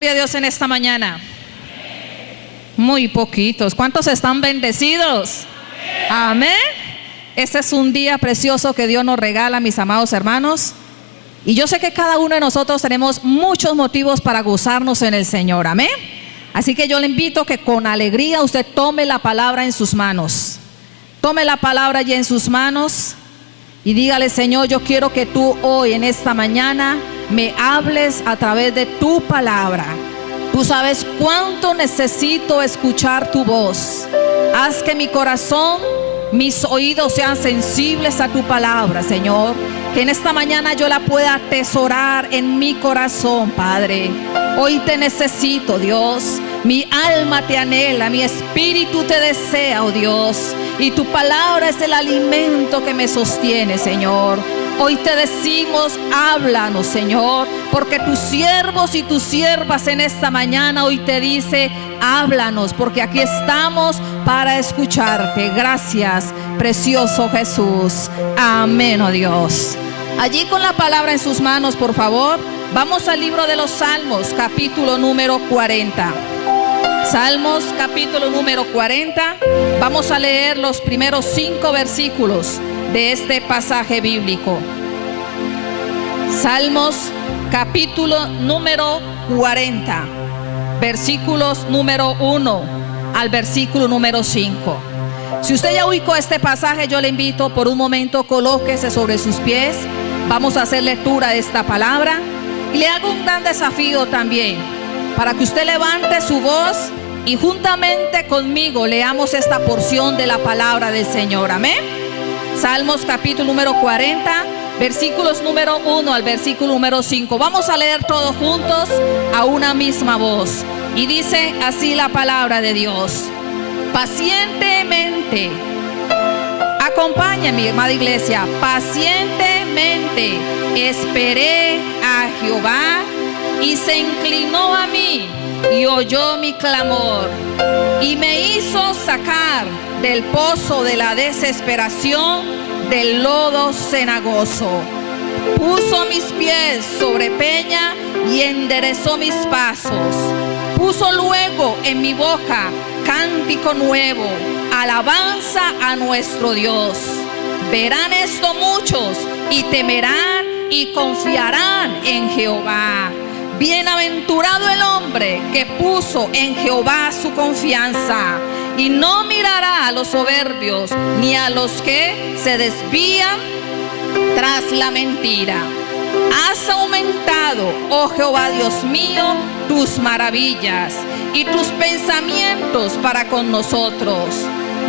Gloria a Dios en esta mañana. Muy poquitos. ¿Cuántos están bendecidos? Amén. Este es un día precioso que Dios nos regala, mis amados hermanos. Y yo sé que cada uno de nosotros tenemos muchos motivos para gozarnos en el Señor. Amén. Así que yo le invito que con alegría usted tome la palabra en sus manos. Tome la palabra ya en sus manos y dígale: Señor, yo quiero que tú hoy en esta mañana me hables a través de tu palabra. Tú sabes cuánto necesito escuchar tu voz. Haz que mi corazón, mis oídos sean sensibles a tu palabra, Señor. Que en esta mañana yo la pueda atesorar en mi corazón, Padre. Hoy te necesito, Dios. Mi alma te anhela, mi espíritu te desea, oh Dios. Y tu palabra es el alimento que me sostiene, Señor. Hoy te decimos: háblanos, Señor, porque tus siervos y tus siervas en esta mañana hoy te dice: háblanos, porque aquí estamos para escucharte. Gracias, precioso Jesús. Amén, oh Dios. Allí con la palabra en sus manos, por favor, vamos al libro de los Salmos, capítulo número 40. Salmos, capítulo número 40. Vamos a leer los primeros 5 versículos de este pasaje bíblico. Salmos, capítulo número 40, versículos número 1 al versículo número 5. Si usted ya ubicó este pasaje, yo le invito por un momento, colóquese sobre sus pies. Vamos a hacer lectura de esta palabra. Y le hago un gran desafío también, para que usted levante su voz y juntamente conmigo leamos esta porción de la palabra del Señor. Amén. Salmos capítulo número 40, versículos número 1 al versículo número 5. Vamos a leer todos juntos a una misma voz. Y dice así la palabra de Dios: pacientemente, acompáñame, amada iglesia, pacientemente esperé a Jehová y se inclinó a mí y oyó mi clamor y me hizo sacar del pozo de la desesperación, del lodo cenagoso. Puso mis pies sobre peña y enderezó mis pasos. Puso luego en mi boca cántico nuevo, alabanza a nuestro Dios. Verán esto muchos y temerán y confiarán en Jehová. Bienaventurado el hombre que puso en Jehová su confianza y no mirará a los soberbios ni a los que se desvían tras la mentira. Has aumentado, oh Jehová Dios mío, tus maravillas y tus pensamientos para con nosotros.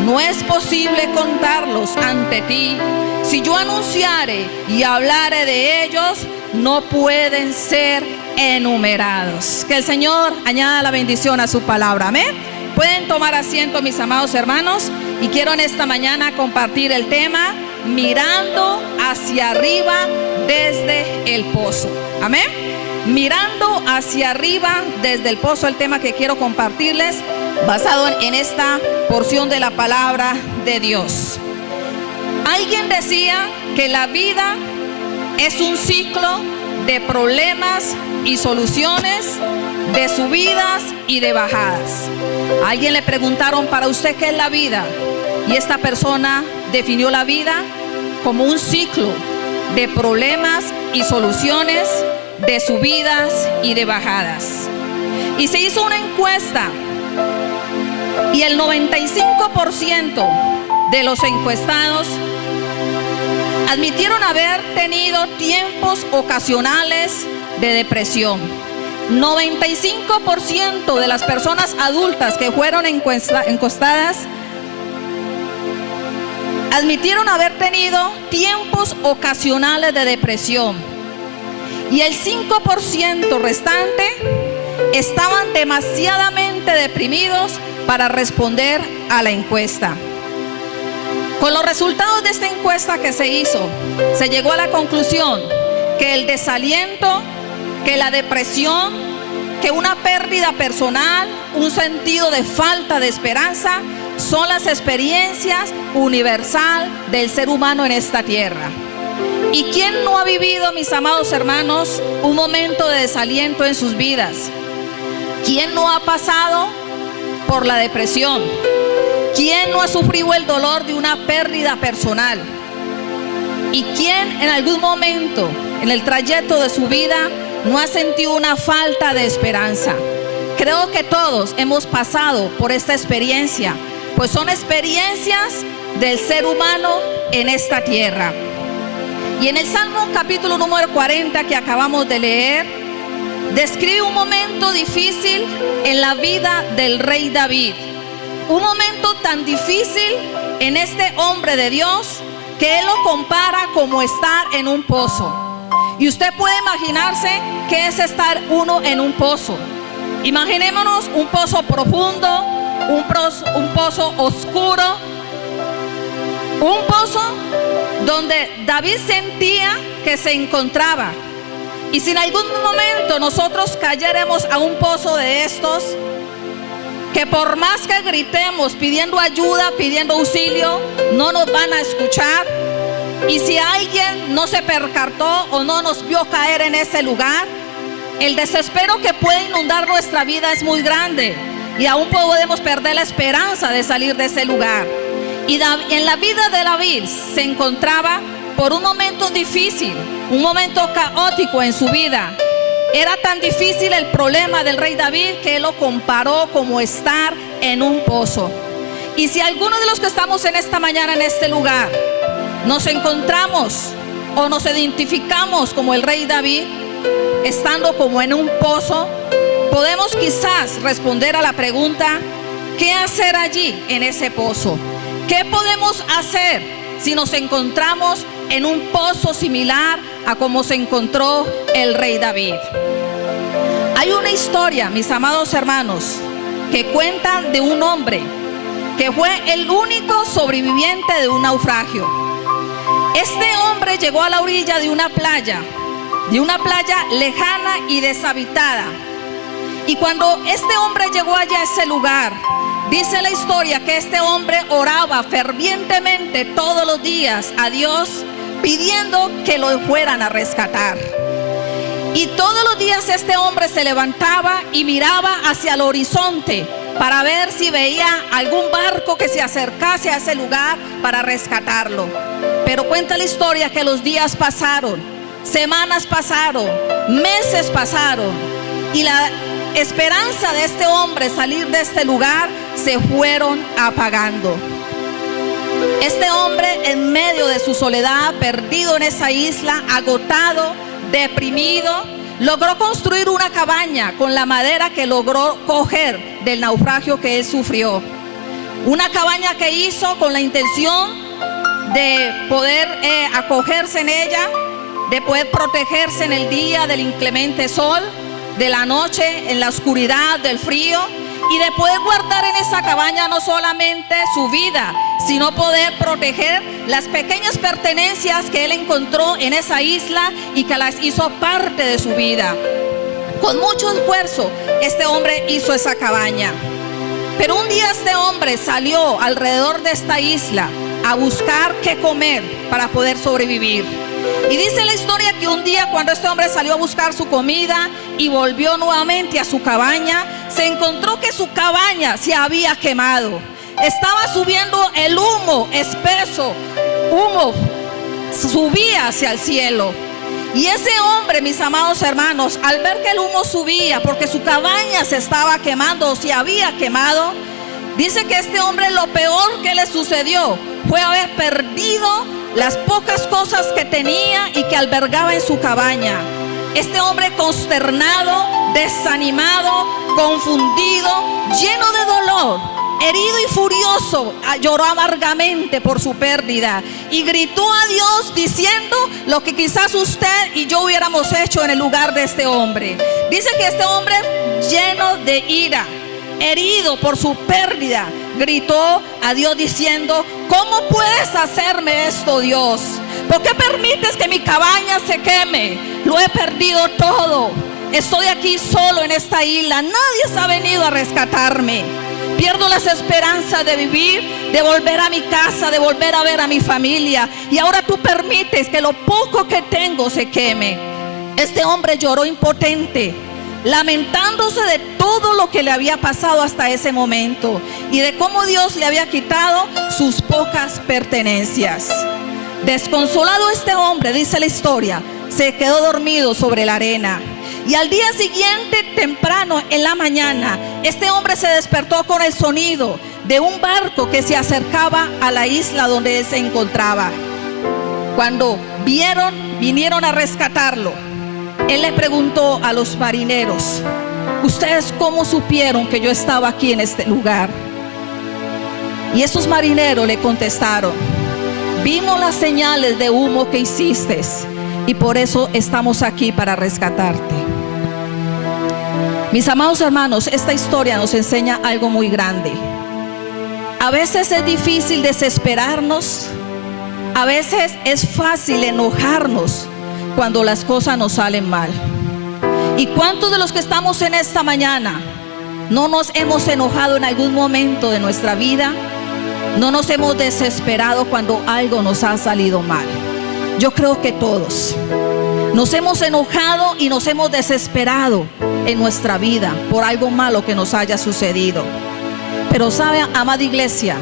No es posible contarlos ante ti. Si yo anunciare y hablare de ellos, no pueden ser enumerados. Que el Señor añada la bendición a su palabra. Amén. Pueden tomar asiento, mis amados hermanos, y quiero en esta mañana compartir el tema: mirando hacia arriba desde el pozo. Amén. Mirando hacia arriba desde el pozo, el tema que quiero compartirles, basado en esta porción de la palabra de Dios. Alguien decía que la vida es un ciclo de problemas y soluciones, de subidas y de bajadas. A alguien le preguntaron: ¿para usted qué es la vida? Y esta persona definió la vida como un ciclo de problemas y soluciones, de subidas y de bajadas. Y se hizo una encuesta y el 95% de los encuestados admitieron haber tenido tiempos ocasionales de depresión. 95% de las personas adultas que fueron encuestadas admitieron haber tenido tiempos ocasionales de depresión. Y el 5% restante estaban demasiadamente deprimidos para responder a la encuesta. Con los resultados de esta encuesta que se hizo, se llegó a la conclusión que el desaliento, que la depresión, que una pérdida personal, un sentido de falta de esperanza, son las experiencias universal del ser humano en esta tierra. ¿Y quién no ha vivido, mis amados hermanos, un momento de desaliento en sus vidas? ¿Quién no ha pasado por la depresión? ¿Quién no ha sufrido el dolor de una pérdida personal? ¿Y quién en algún momento en el trayecto de su vida no ha sentido una falta de esperanza? Creo que todos hemos pasado por esta experiencia, pues son experiencias del ser humano en esta tierra. Y en el Salmo capítulo número 40 que acabamos de leer, describe un momento difícil en la vida del rey David. Un momento tan difícil en este hombre de Dios que él lo compara como estar en un pozo. Y usted puede imaginarse qué es estar uno en un pozo. Imaginémonos un pozo profundo, un pozo oscuro, un pozo donde David sentía que se encontraba. Y si en algún momento nosotros cayéramos a un pozo de estos, que por más que gritemos pidiendo ayuda, pidiendo auxilio, no nos van a escuchar. Y si alguien no se percató o no nos vio caer en ese lugar, el desespero que puede inundar nuestra vida es muy grande y aún podemos perder la esperanza de salir de ese lugar. Y en la vida de David se encontraba por un momento difícil, un momento caótico en su vida. Era tan difícil el problema del rey David que él lo comparó como estar en un pozo. Y si alguno de los que estamos en esta mañana en este lugar nos encontramos o nos identificamos como el rey David, estando como en un pozo, podemos quizás responder a la pregunta: ¿qué hacer allí en ese pozo? ¿Qué podemos hacer si nos encontramos en un pozo similar a como se encontró el rey David? Hay una historia, mis amados hermanos, que cuenta de un hombre que fue el único sobreviviente de un naufragio. Este hombre llegó a la orilla de una playa lejana y deshabitada. Y cuando este hombre llegó allá a ese lugar, dice la historia que este hombre oraba fervientemente todos los días a Dios, pidiendo que lo fueran a rescatar. Y todos los días este hombre se levantaba y miraba hacia el horizonte para ver si veía algún barco que se acercase a ese lugar para rescatarlo. Pero cuenta la historia que los días pasaron, semanas pasaron, meses pasaron, y la esperanza de este hombre salir de este lugar se fueron apagando. Este hombre, en medio de su soledad, perdido en esa isla, agotado, deprimido, logró construir una cabaña con la madera que logró coger del naufragio que él sufrió. Una cabaña que hizo con la intención de poder acogerse en ella, de poder protegerse en el día del inclemente sol, de la noche, en la oscuridad, del frío, y de poder guardar en esa cabaña no solamente su vida, sino poder proteger las pequeñas pertenencias que él encontró en esa isla y que las hizo parte de su vida. Con mucho esfuerzo este hombre hizo esa cabaña. Pero un día este hombre salió alrededor de esta isla a buscar qué comer para poder sobrevivir. Y dice la historia que un día, cuando este hombre salió a buscar su comida y volvió nuevamente a su cabaña, se encontró que su cabaña se había quemado. Estaba subiendo el humo espeso, humo subía hacia el cielo. Y ese hombre, mis amados hermanos, al ver que el humo subía porque su cabaña se estaba quemando o se había quemado, dice que este hombre, lo peor que le sucedió fue haber perdido las pocas cosas que tenía y que albergaba en su cabaña. Este hombre, consternado, desanimado, confundido, lleno de dolor, herido y furioso, lloró amargamente por su pérdida y gritó a Dios diciendo lo que quizás usted y yo hubiéramos hecho en el lugar de este hombre. Dice que este hombre, lleno de ira, herido por su pérdida, gritó a Dios diciendo: ¿cómo puedes hacerme esto, Dios? ¿Por qué permites que mi cabaña se queme? Lo he perdido todo. Estoy aquí solo en esta isla. Nadie se ha venido a rescatarme. Pierdo las esperanzas de vivir, de volver a mi casa, de volver a ver a mi familia. Y ahora tú permites que lo poco que tengo se queme. Este hombre lloró impotente, lamentándose de todo lo que le había pasado hasta ese momento y de cómo Dios le había quitado sus pocas pertenencias. Desconsolado este hombre, dice la historia, se quedó dormido sobre la arena. Y al día siguiente, temprano en la mañana, este hombre se despertó con el sonido de un barco que se acercaba a la isla donde él se encontraba. Cuando vinieron a rescatarlo, él le preguntó a los marineros: ¿ustedes cómo supieron que yo estaba aquí en este lugar? Y esos marineros le contestaron: vimos las señales de humo que hiciste y por eso estamos aquí para rescatarte. Mis amados hermanos, esta historia nos enseña algo muy grande. A veces es difícil desesperarnos, a veces es fácil enojarnos cuando las cosas nos salen mal. ¿Y cuántos de los que estamos en esta mañana no nos hemos enojado en algún momento de nuestra vida? No nos hemos desesperado cuando algo nos ha salido mal. Yo creo que todos nos hemos enojado y nos hemos desesperado en nuestra vida por algo malo que nos haya sucedido. Pero sabe, amada iglesia,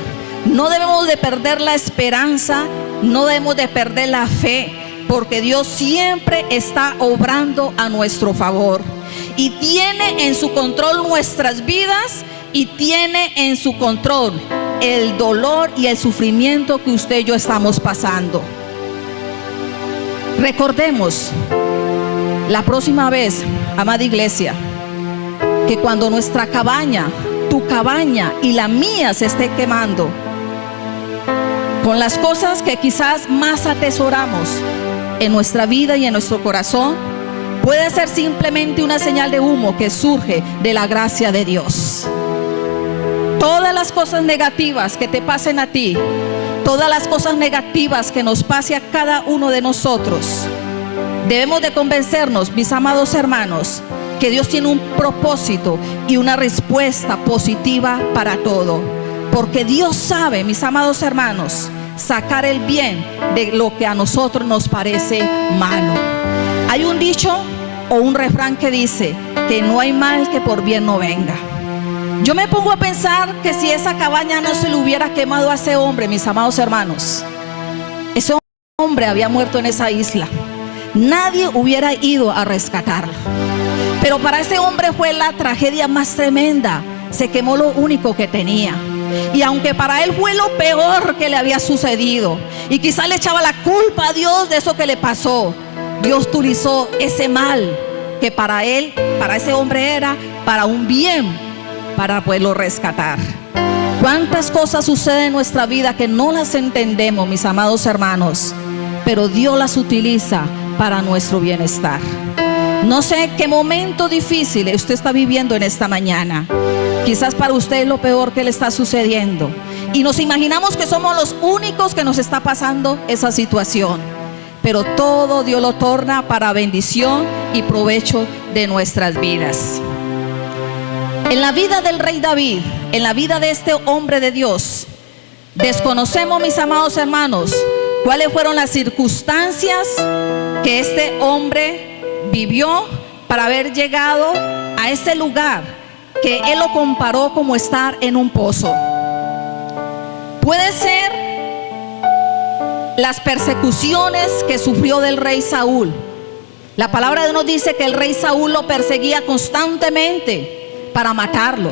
no debemos de perder la esperanza, no debemos de perder la fe, porque Dios siempre está obrando a nuestro favor y tiene en su control nuestras vidas y tiene en su control el dolor y el sufrimiento que usted y yo estamos pasando. Recordemos la próxima vez, amada iglesia, que cuando nuestra cabaña, tu cabaña y la mía se esté quemando, con las cosas que quizás más atesoramos en nuestra vida y en nuestro corazón, puede ser simplemente una señal de humo que surge de la gracia de Dios. Todas las cosas negativas que te pasen a ti, todas las cosas negativas que nos pase a cada uno de nosotros, debemos de convencernos, mis amados hermanos, que Dios tiene un propósito y una respuesta positiva para todo. Porque Dios sabe, mis amados hermanos, sacar el bien de lo que a nosotros nos parece malo. Hay un dicho o un refrán que dice que no hay mal que por bien no venga. Yo me pongo a pensar que si esa cabaña no se le hubiera quemado a ese hombre, mis amados hermanos, ese hombre había muerto en esa isla. Nadie hubiera ido a rescatarlo. Pero para ese hombre fue la tragedia más tremenda. Se quemó lo único que tenía. Y aunque para él fue lo peor que le había sucedido, y quizás le echaba la culpa a Dios de eso que le pasó, Dios utilizó ese mal que para él, para ese hombre era para un bien, para poderlo rescatar. ¿Cuántas cosas suceden en nuestra vida que no las entendemos, mis amados hermanos? Pero Dios las utiliza para nuestro bienestar. No sé qué momento difícil usted está viviendo en esta mañana. Quizás para usted es lo peor que le está sucediendo. Y nos imaginamos que somos los únicos que nos está pasando esa situación. Pero todo Dios lo torna para bendición y provecho de nuestras vidas. En la vida del rey David, en la vida de este hombre de Dios, desconocemos, mis amados hermanos, cuáles fueron las circunstancias que este hombre vivió para haber llegado a ese lugar que él lo comparó como estar en un pozo. Puede ser las persecuciones que sufrió del rey Saúl. La palabra de Dios nos dice que el rey Saúl lo perseguía constantemente para matarlo.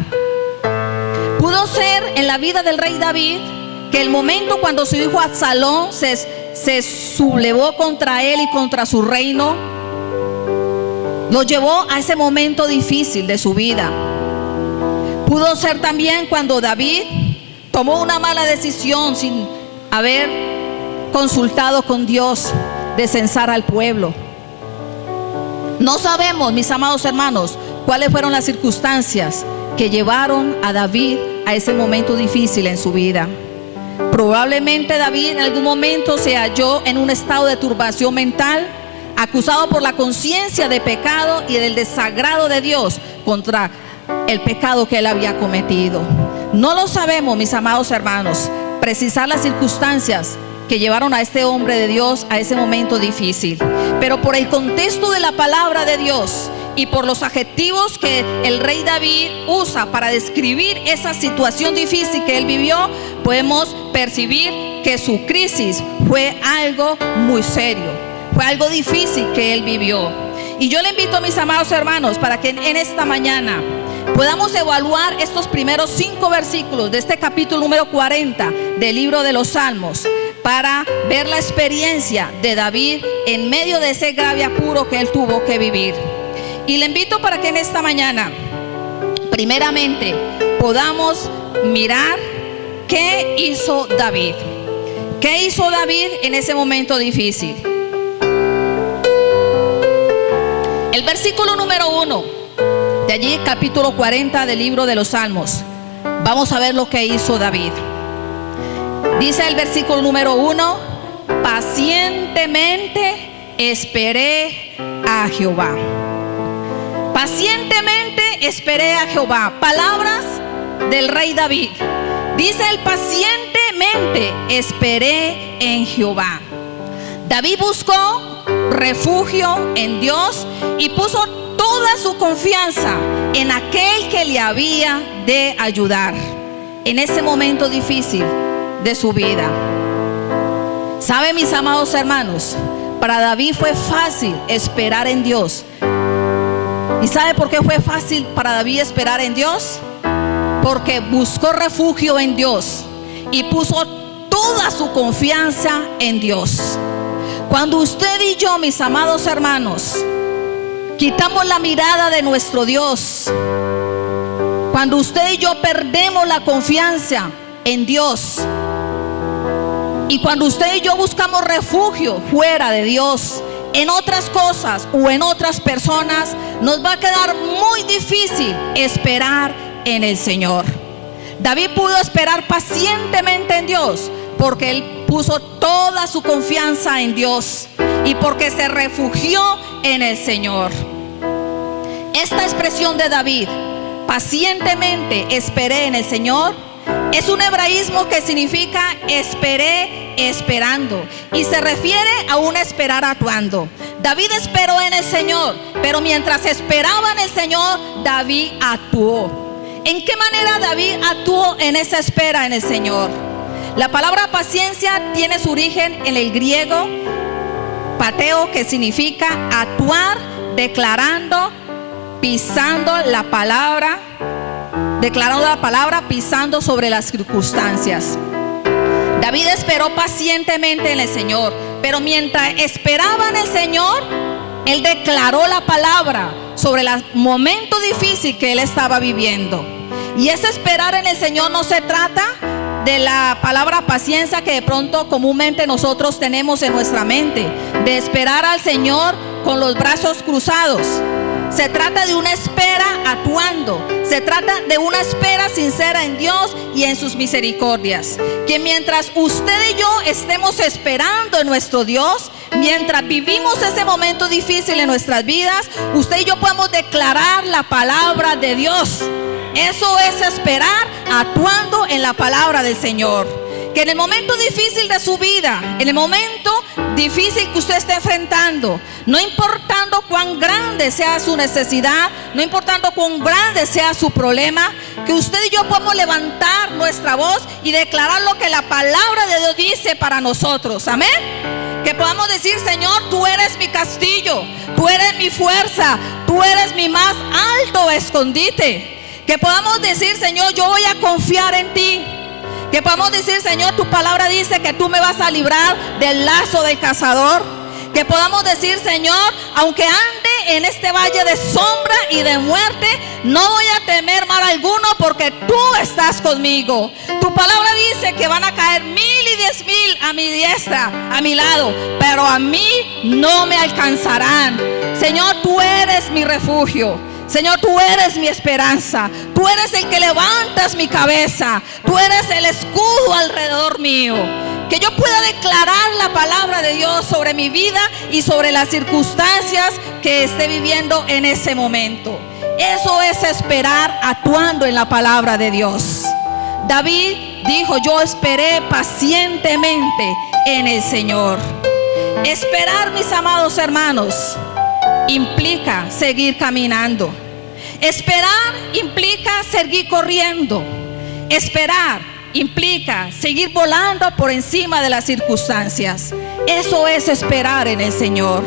Pudo ser en la vida del rey David que el momento cuando su hijo Absalón se sublevó contra él y contra su reino, lo llevó a ese momento difícil de su vida. Pudo ser también cuando David tomó una mala decisión sin haber consultado con Dios de censar al pueblo. No sabemos, mis amados hermanos, cuáles fueron las circunstancias que llevaron a David a ese momento difícil en su vida. Probablemente David en algún momento se halló en un estado de turbación mental, acusado por la conciencia de pecado y del desagrado de Dios contra el pecado que él había cometido. No lo sabemos, mis amados hermanos, precisar las circunstancias que llevaron a este hombre de Dios a ese momento difícil. Pero por el contexto de la palabra de Dios y por los adjetivos que el rey David usa para describir esa situación difícil que él vivió, podemos percibir que su crisis fue algo muy serio, fue algo difícil que él vivió. Y yo le invito a mis amados hermanos para que en esta mañana podamos evaluar estos primeros 5 versículos de este capítulo número 40 del libro de los Salmos, para ver la experiencia de David en medio de ese grave apuro que él tuvo que vivir. Y le invito para que en esta mañana, primeramente, podamos mirar qué hizo David. ¿Qué hizo David en ese momento difícil? El versículo número 1, de allí capítulo 40 del libro de los Salmos. Vamos a ver lo que hizo David. Dice el versículo número 1: pacientemente esperé a Jehová. Pacientemente esperé a Jehová. Palabras del rey David. Dice él: pacientemente esperé en Jehová. David buscó refugio en Dios y puso toda su confianza en aquel que le había de ayudar en ese momento difícil de su vida. ¿Sabe, mis amados hermanos? Para David fue fácil esperar en Dios. ¿Y sabe por qué fue fácil para David esperar en Dios? Porque buscó refugio en Dios y puso toda su confianza en Dios. Cuando usted y yo, mis amados hermanos, quitamos la mirada de nuestro Dios, cuando usted y yo perdemos la confianza en Dios, y cuando usted y yo buscamos refugio fuera de Dios, en otras cosas o en otras personas, nos va a quedar muy difícil esperar en el Señor. David pudo esperar pacientemente en Dios porque él puso toda su confianza en Dios y porque se refugió en el Señor. Esta expresión de David, pacientemente esperé en el Señor, es un hebraísmo que significa esperé esperando, y se refiere a un esperar actuando. David esperó en el Señor, pero mientras esperaba en el Señor, David actuó. ¿En qué manera David actuó en esa espera en el Señor? La palabra paciencia tiene su origen en el griego pateo, que significa actuar, declarando, pisando la palabra, pisando sobre las circunstancias. David esperó pacientemente en el Señor, pero mientras esperaba en el Señor, él declaró la palabra sobre el momento difícil que él estaba viviendo. Y ese esperar en el Señor no se trata de la palabra paciencia que de pronto comúnmente nosotros tenemos en nuestra mente, de esperar al Señor con los brazos cruzados. Se trata de una espera actuando. Se trata de una espera sincera en Dios y en sus misericordias. Que mientras usted y yo estemos esperando en nuestro Dios, mientras vivimos ese momento difícil en nuestras vidas, usted y yo podemos declarar la palabra de Dios. Eso es esperar actuando en la palabra del Señor. Que en el momento difícil de su vida, en el momento difícil que usted esté enfrentando, no importando cuán grande sea su necesidad, no importando cuán grande sea su problema, que usted y yo podamos levantar nuestra voz y declarar lo que la palabra de Dios dice para nosotros. Amén. Que podamos decir: Señor, tú eres mi castillo, tú eres mi fuerza, tú eres mi más alto escondite. Que podamos decir: Señor, yo voy a confiar en ti. Que podamos decir: Señor, tu palabra dice que tú me vas a librar del lazo del cazador. Que podamos decir: Señor, aunque ande en este valle de sombra y de muerte, no voy a temer mal alguno, porque tú estás conmigo. Tu palabra dice que van a caer 1000 y 10,000 a mi diestra, a mi lado, pero a mí no me alcanzarán. Señor, tú eres mi refugio. Señor, tú eres mi esperanza. Tú eres el que levantas mi cabeza. Tú eres el escudo alrededor mío. Que yo pueda declarar la palabra de Dios sobre mi vida y sobre las circunstancias que esté viviendo en ese momento. Eso es esperar actuando en la palabra de Dios. David dijo: yo esperé pacientemente en el Señor. Esperar, mis amados hermanos, implica seguir caminando. Esperar implica seguir corriendo. Esperar implica seguir volando por encima de las circunstancias. Eso es esperar en el Señor.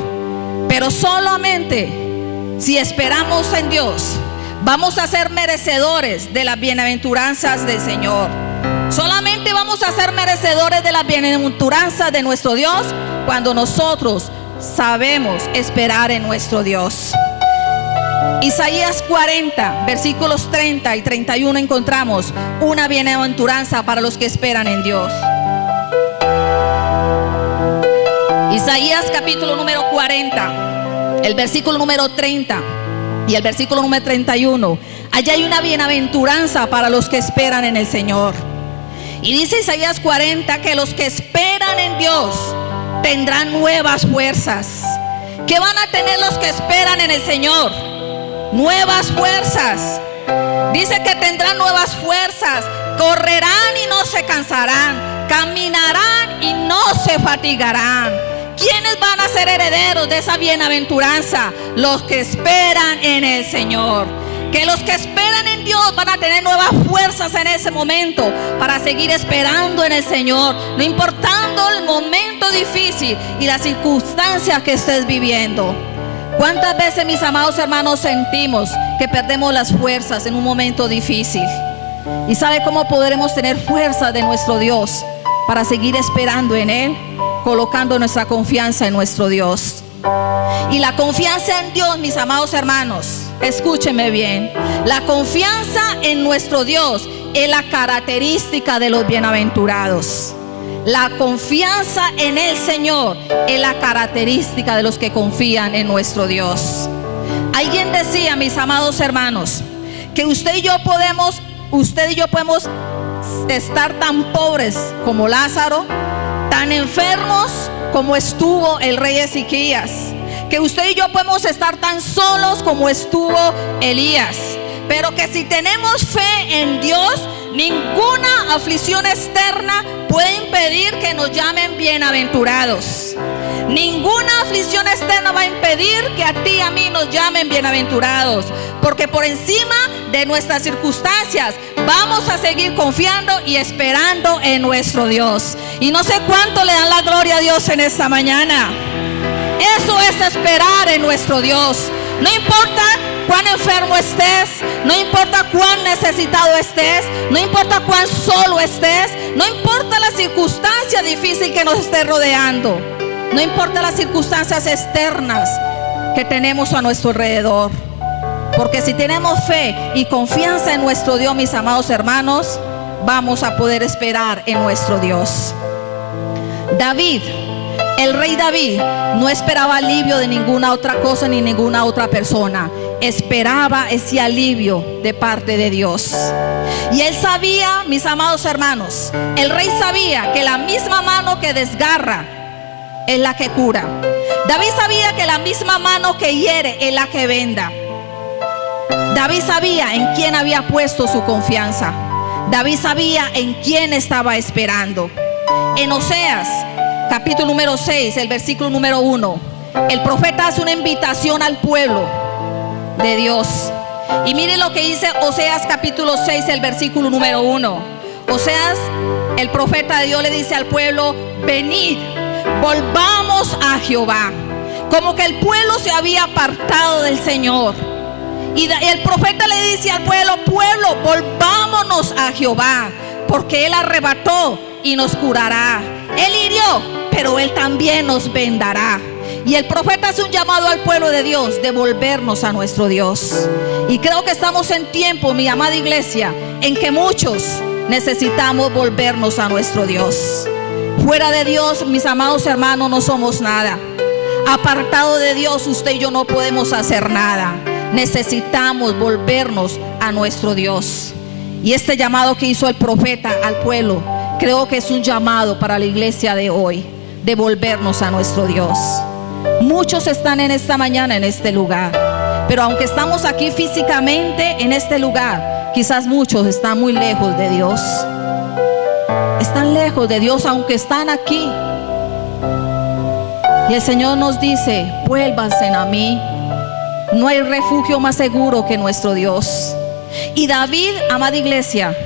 Pero solamente si esperamos en Dios, vamos a ser merecedores de las bienaventuranzas del Señor. Solamente vamos a ser merecedores de las bienaventuranzas de nuestro Dios cuando nosotros sabemos esperar en nuestro Dios. Isaías 40, versículos 30 y 31 encontramos una bienaventuranza para los que esperan en Dios. Isaías capítulo número 40, el versículo número 30 y el versículo número 31. Allá hay una bienaventuranza para los que esperan en el Señor. Y dice Isaías 40 que los que esperan en Dios tendrán nuevas fuerzas. ¿Qué van a tener los que esperan en el Señor? Nuevas fuerzas. Dice que tendrán nuevas fuerzas. Correrán y no se cansarán. Caminarán y no se fatigarán. ¿Quiénes van a ser herederos de esa bienaventuranza? Los que esperan en el Señor. Que los que esperan en Dios van a tener nuevas fuerzas en ese momento para seguir esperando en el Señor, no importando el momento difícil y las circunstancias que estés viviendo. ¿Cuántas veces, mis amados hermanos, sentimos que perdemos las fuerzas en un momento difícil? ¿Y sabe cómo podremos tener fuerza de nuestro Dios para seguir esperando en Él? Colocando nuestra confianza en nuestro Dios. Y la confianza en Dios, mis amados hermanos, escúcheme bien, la confianza en nuestro Dios es la característica de los bienaventurados. La confianza en el Señor es la característica de los que confían en nuestro Dios. Alguien decía, mis amados hermanos, que usted y yo podemos estar tan pobres como Lázaro, tan enfermos como estuvo el rey Ezequías, que usted y yo podemos estar tan solos como estuvo Elías, pero que si tenemos fe en Dios, ninguna aflicción externa puede impedir que nos llamen bienaventurados. Ninguna aflicción externa va a impedir que a ti y a mí nos llamen bienaventurados, porque por encima de nuestras circunstancias vamos a seguir confiando y esperando en nuestro Dios. Y no sé cuánto le dan la gloria a Dios en esta mañana. Eso es esperar en nuestro Dios. No importa cuán enfermo estés, no importa cuán necesitado estés, no importa cuán solo estés, no importa la circunstancia difícil que nos esté rodeando, no importa las circunstancias externas que tenemos a nuestro alrededor. Porque si tenemos fe y confianza en nuestro Dios, mis amados hermanos, vamos a poder esperar en nuestro Dios. David, el rey David, no esperaba alivio de ninguna otra cosa ni ninguna otra persona. Esperaba ese alivio de parte de Dios. Y él sabía, mis amados hermanos, el rey sabía que la misma mano que desgarra es la que cura. David sabía que la misma mano que hiere es la que venda. David sabía en quién había puesto su confianza. David sabía en quién estaba esperando. En Oseas capítulo número 6, el versículo número 1, el profeta hace una invitación al pueblo de Dios. Y mire lo que dice Oseas capítulo 6, el versículo número 1. Oseas, el profeta de Dios, le dice al pueblo: venid, volvamos a Jehová. Como que el pueblo se había apartado del Señor. Y el profeta le dice al pueblo: pueblo, volvámonos a Jehová, porque Él arrebató y nos curará. Él hirió, pero Él también nos vendará. Y el profeta hace un llamado al pueblo de Dios de volvernos a nuestro Dios. Y creo que estamos en tiempo, mi amada iglesia, en que muchos necesitamos volvernos a nuestro Dios. Fuera de Dios, mis amados hermanos, no somos nada. Apartado de Dios, usted y yo no podemos hacer nada. Necesitamos volvernos a nuestro Dios. Y este llamado que hizo el profeta al pueblo, creo que es un llamado para la iglesia de hoy, de volvernos a nuestro Dios. Muchos están en esta mañana en este lugar, pero aunque estamos aquí físicamente en este lugar, quizás muchos están muy lejos de Dios. Están lejos de Dios aunque están aquí. Y el Señor nos dice: vuélvanse a mí, No hay refugio más seguro que nuestro Dios. Y David, amada iglesia,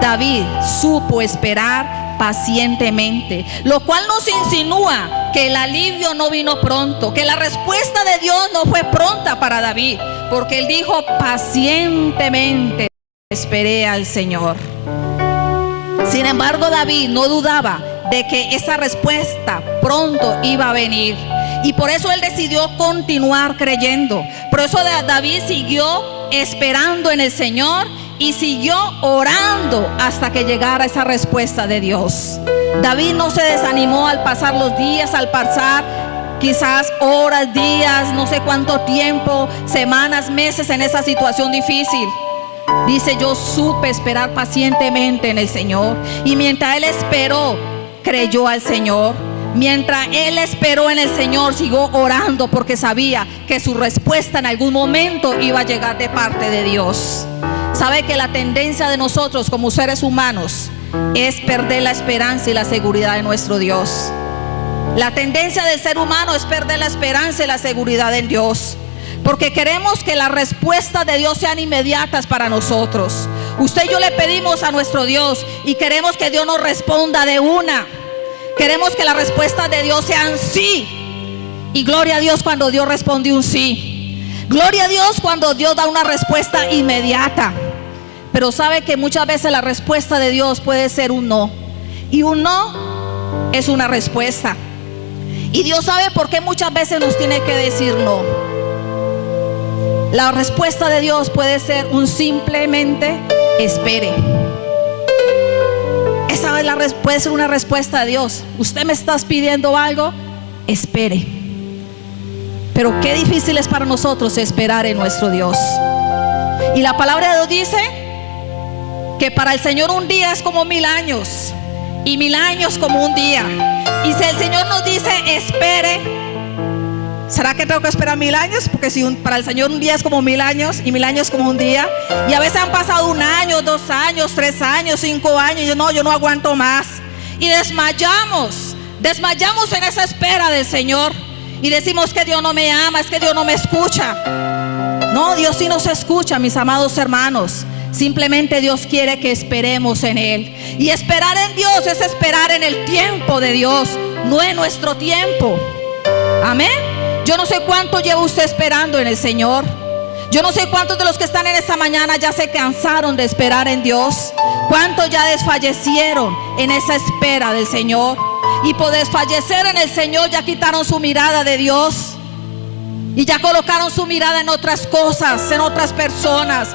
David supo esperar pacientemente, lo cual nos insinúa que el alivio no vino pronto, que la respuesta de Dios no fue pronta para David, porque él dijo: pacientemente esperé al Señor. Sin embargo, David no dudaba de que esa respuesta pronto iba a venir, y por eso él decidió continuar creyendo. Por eso David siguió esperando en el Señor y siguió orando hasta que llegara esa respuesta de Dios. David no se desanimó al pasar los días, al pasar quizás horas, días, no sé cuánto tiempo, semanas, meses en esa situación difícil. Dice: yo supe esperar pacientemente en el Señor. Y mientras él esperó, creyó al Señor. Mientras él esperó en el Señor, siguió orando, porque sabía que su respuesta en algún momento iba a llegar de parte de Dios. Sabe que la tendencia de nosotros como seres humanos es perder la esperanza y la seguridad de nuestro Dios. La tendencia del ser humano es perder la esperanza y la seguridad en Dios, porque queremos que las respuestas de Dios sean inmediatas para nosotros. Usted y yo le pedimos a nuestro Dios y queremos que Dios nos responda de una. Queremos que las respuestas de Dios sean sí. Y gloria a Dios cuando Dios responde un sí. Gloria a Dios cuando Dios da una respuesta inmediata. Pero sabe que muchas veces la respuesta de Dios puede ser un no. Y un no es una respuesta. Y Dios sabe por qué muchas veces nos tiene que decir no. La respuesta de Dios puede ser un simplemente espere. Esa puede ser una respuesta de Dios. Usted me está pidiendo algo, espere. Pero qué difícil es para nosotros esperar en nuestro Dios. Y la palabra de Dios dice que para el Señor un día es como 1000 años, y 1000 años como un día. Y si el Señor nos dice espere, ¿será que tengo que esperar 1000 años? Porque si para el Señor un día es como 1000 años, y 1000 años como un día, y a veces han pasado 1 año, 2 años, 3 años, 5 años, y yo no aguanto más, y desmayamos en esa espera del Señor, y decimos que Dios no me ama, es que Dios no me escucha. No, Dios sí nos escucha, mis amados hermanos. Simplemente Dios quiere que esperemos en Él. Y esperar en Dios es esperar en el tiempo de Dios, no en nuestro tiempo. Amén. Yo no sé cuánto lleva usted esperando en el Señor. Yo no sé cuántos de los que están en esta mañana ya se cansaron de esperar en Dios. Cuántos ya desfallecieron en esa espera del Señor. Y por desfallecer en el Señor ya quitaron su mirada de Dios. Y ya colocaron su mirada en otras cosas, en otras personas.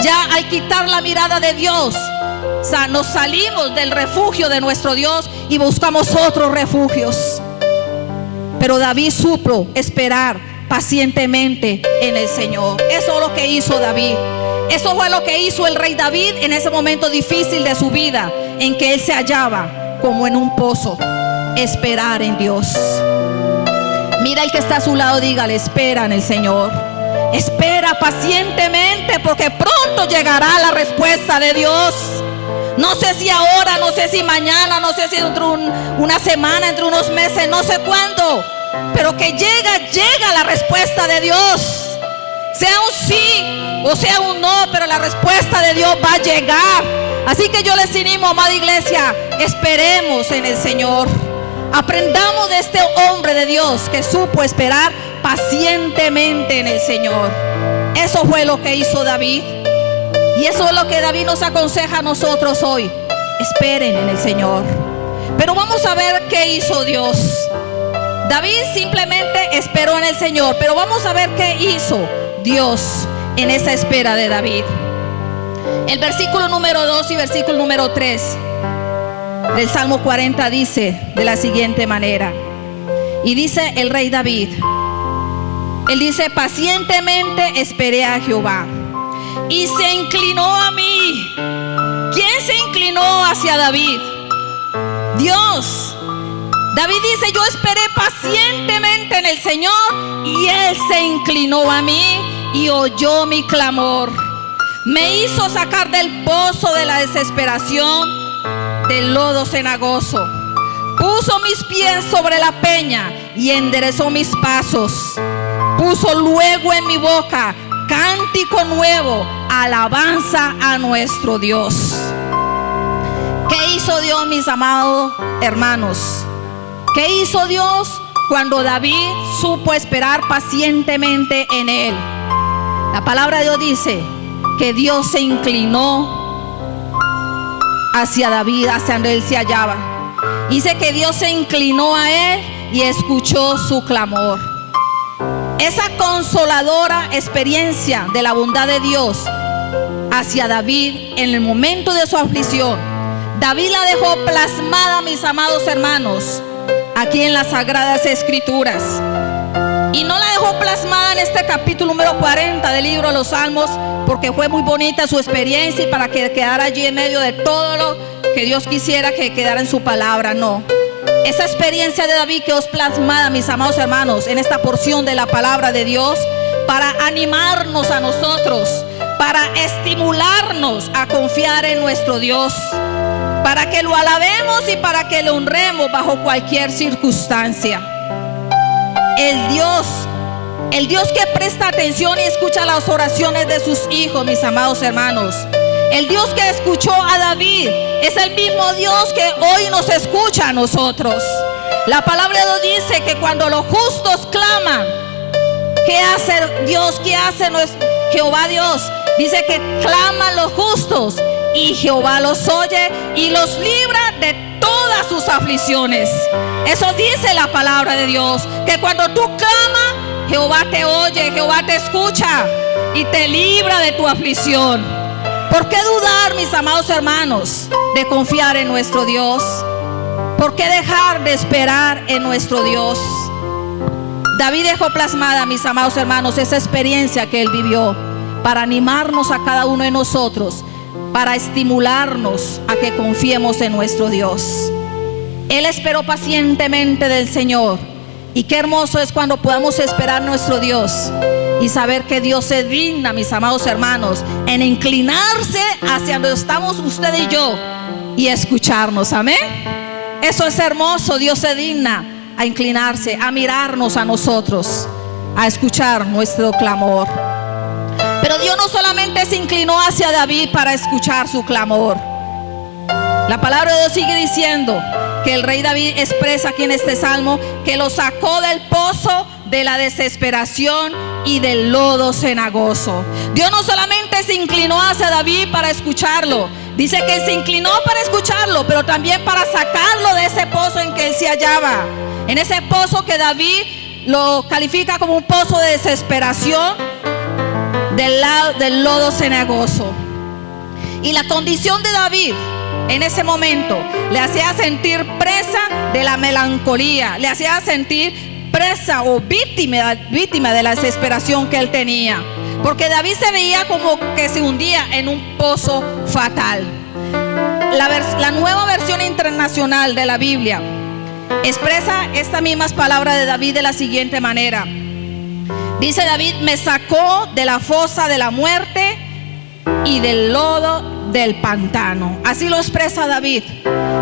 Ya al quitar la mirada de Dios, nos salimos del refugio de nuestro Dios y buscamos otros refugios. Pero David supo esperar pacientemente en el Señor. Eso es lo que hizo David. Eso fue lo que hizo el rey David en ese momento difícil de su vida, en que él se hallaba como en un pozo. Esperar en Dios. Mira el que está a su lado, dígale: espera en el Señor. Espera pacientemente, porque pronto llegará la respuesta de Dios. No sé si ahora, no sé si mañana, no sé si dentro de una semana, entre unos meses, no sé cuándo, pero que llega la respuesta de Dios. Sea un sí o sea un no, pero la respuesta de Dios va a llegar. Así que yo les animo, amada iglesia, esperemos en el Señor. Aprendamos de este hombre de Dios que supo esperar pacientemente en el Señor. Eso fue lo que hizo David. Y eso es lo que David nos aconseja a nosotros hoy. Esperen en el Señor. Pero vamos a ver qué hizo Dios. David simplemente esperó en el Señor, pero vamos a ver qué hizo Dios en esa espera de David. El versículo número 2 y versículo número 3 del Salmo 40 dice de la siguiente manera. Y dice el rey David, él dice: pacientemente esperé a Jehová y se inclinó a mí. ¿Quién se inclinó hacia David? Dios. David dice: yo esperé pacientemente en el Señor y Él se inclinó a mí y oyó mi clamor. Me hizo sacar del pozo de la desesperación, del lodo cenagoso. Puso mis pies sobre la peña y enderezó mis pasos. puso luego en mi boca cántico nuevo, alabanza a nuestro Dios. ¿Qué hizo Dios, mis amados hermanos? ¿Qué hizo Dios cuando David supo esperar pacientemente en él? La palabra de Dios dice que Dios se inclinó hacia David, hacia donde él se hallaba. Dice que Dios se inclinó a él y escuchó su clamor. Esa consoladora experiencia de la bondad de Dios hacia David en el momento de su aflicción, David la dejó plasmada, mis amados hermanos, aquí en las Sagradas Escrituras. Y no la dejó plasmada en este capítulo número 40 del libro de los Salmos, porque fue muy bonita su experiencia y para que quedara allí en medio de todo lo que Dios quisiera que quedara en su palabra. No, esa experiencia de David quedó plasmada, mis amados hermanos, en esta porción de la palabra de Dios, para animarnos a nosotros, para estimularnos a confiar en nuestro Dios, para que lo alabemos y para que lo honremos bajo cualquier circunstancia. El Dios que presta atención y escucha las oraciones de sus hijos, mis amados hermanos. El Dios que escuchó a David es el mismo Dios que hoy nos escucha a nosotros. La palabra de Dios dice que cuando los justos claman, ¿qué hace Dios? ¿Qué hace Jehová Dios? Dice que claman los justos y Jehová los oye y los libra de todas sus aflicciones. Eso dice la palabra de Dios, que cuando tú clamas, Jehová te oye, Jehová te escucha y te libra de tu aflicción. ¿Por qué dudar, mis amados hermanos, de confiar en nuestro Dios? ¿Por qué dejar de esperar en nuestro Dios? David dejó plasmada, mis amados hermanos, esa experiencia que él vivió para animarnos a cada uno de nosotros, para estimularnos a que confiemos en nuestro Dios. Él esperó pacientemente del Señor. Y qué hermoso es cuando podamos esperar nuestro Dios y saber que Dios se digna, mis amados hermanos, en inclinarse hacia donde estamos usted y yo y escucharnos. Amén. Eso es hermoso. Dios se digna a inclinarse, a mirarnos a nosotros, a escuchar nuestro clamor. Pero Dios no solamente se inclinó hacia David para escuchar su clamor. La palabra de Dios sigue diciendo que el rey David expresa aquí en este salmo que lo sacó del pozo de la desesperación y del lodo cenagoso. Dios no solamente se inclinó hacia David para escucharlo, dice que se inclinó para escucharlo, pero también para sacarlo de ese pozo en que él se hallaba. En ese pozo que David lo califica como un pozo de desesperación del lodo cenagoso. Y la condición de David en ese momento le hacía sentir presa de la melancolía, le hacía sentir presa o víctima de la desesperación que él tenía, porque David se veía como que se hundía en un pozo fatal. La nueva versión internacional de la Biblia expresa estas mismas palabras de David de la siguiente manera. Dice David: me sacó de la fosa de la muerte y del lodo del pantano. Así lo expresa David.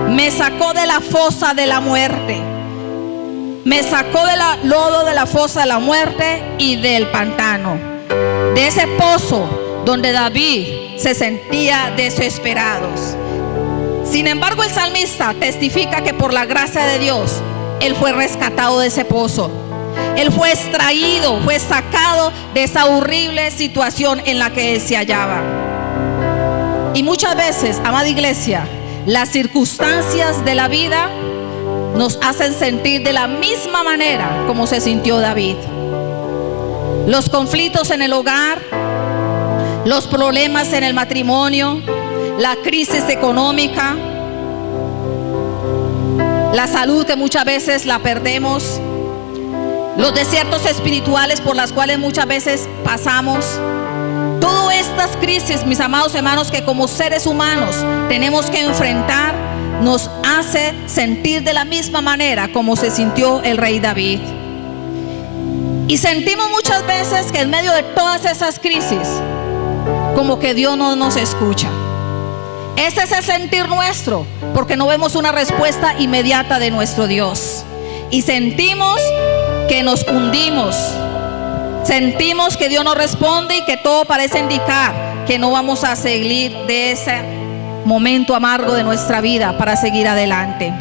Me sacó de la fosa de la muerte, me sacó del lodo de la fosa de la muerte y del pantano, de ese pozo donde David se sentía desesperado. Sin embargo, el salmista testifica que por la gracia de Dios él fue rescatado de ese pozo. Él fue extraído, fue sacado de esa horrible situación en la que él se hallaba. Y muchas veces, amada iglesia, las circunstancias de la vida nos hacen sentir de la misma manera como se sintió David. Los conflictos en el hogar, los problemas en el matrimonio, la crisis económica, la salud que muchas veces la perdemos, los desiertos espirituales por las cuales muchas veces pasamos. Todas estas crisis, mis amados hermanos, que como seres humanos tenemos que enfrentar, nos hace sentir de la misma manera como se sintió el rey David. Y sentimos muchas veces que en medio de todas esas crisis, como que Dios no nos escucha. Ese es el sentir nuestro, porque no vemos una respuesta inmediata de nuestro Dios. Y sentimos que nos hundimos, sentimos que Dios no responde y que todo parece indicar que no vamos a seguir de ese momento amargo de nuestra vida para seguir adelante.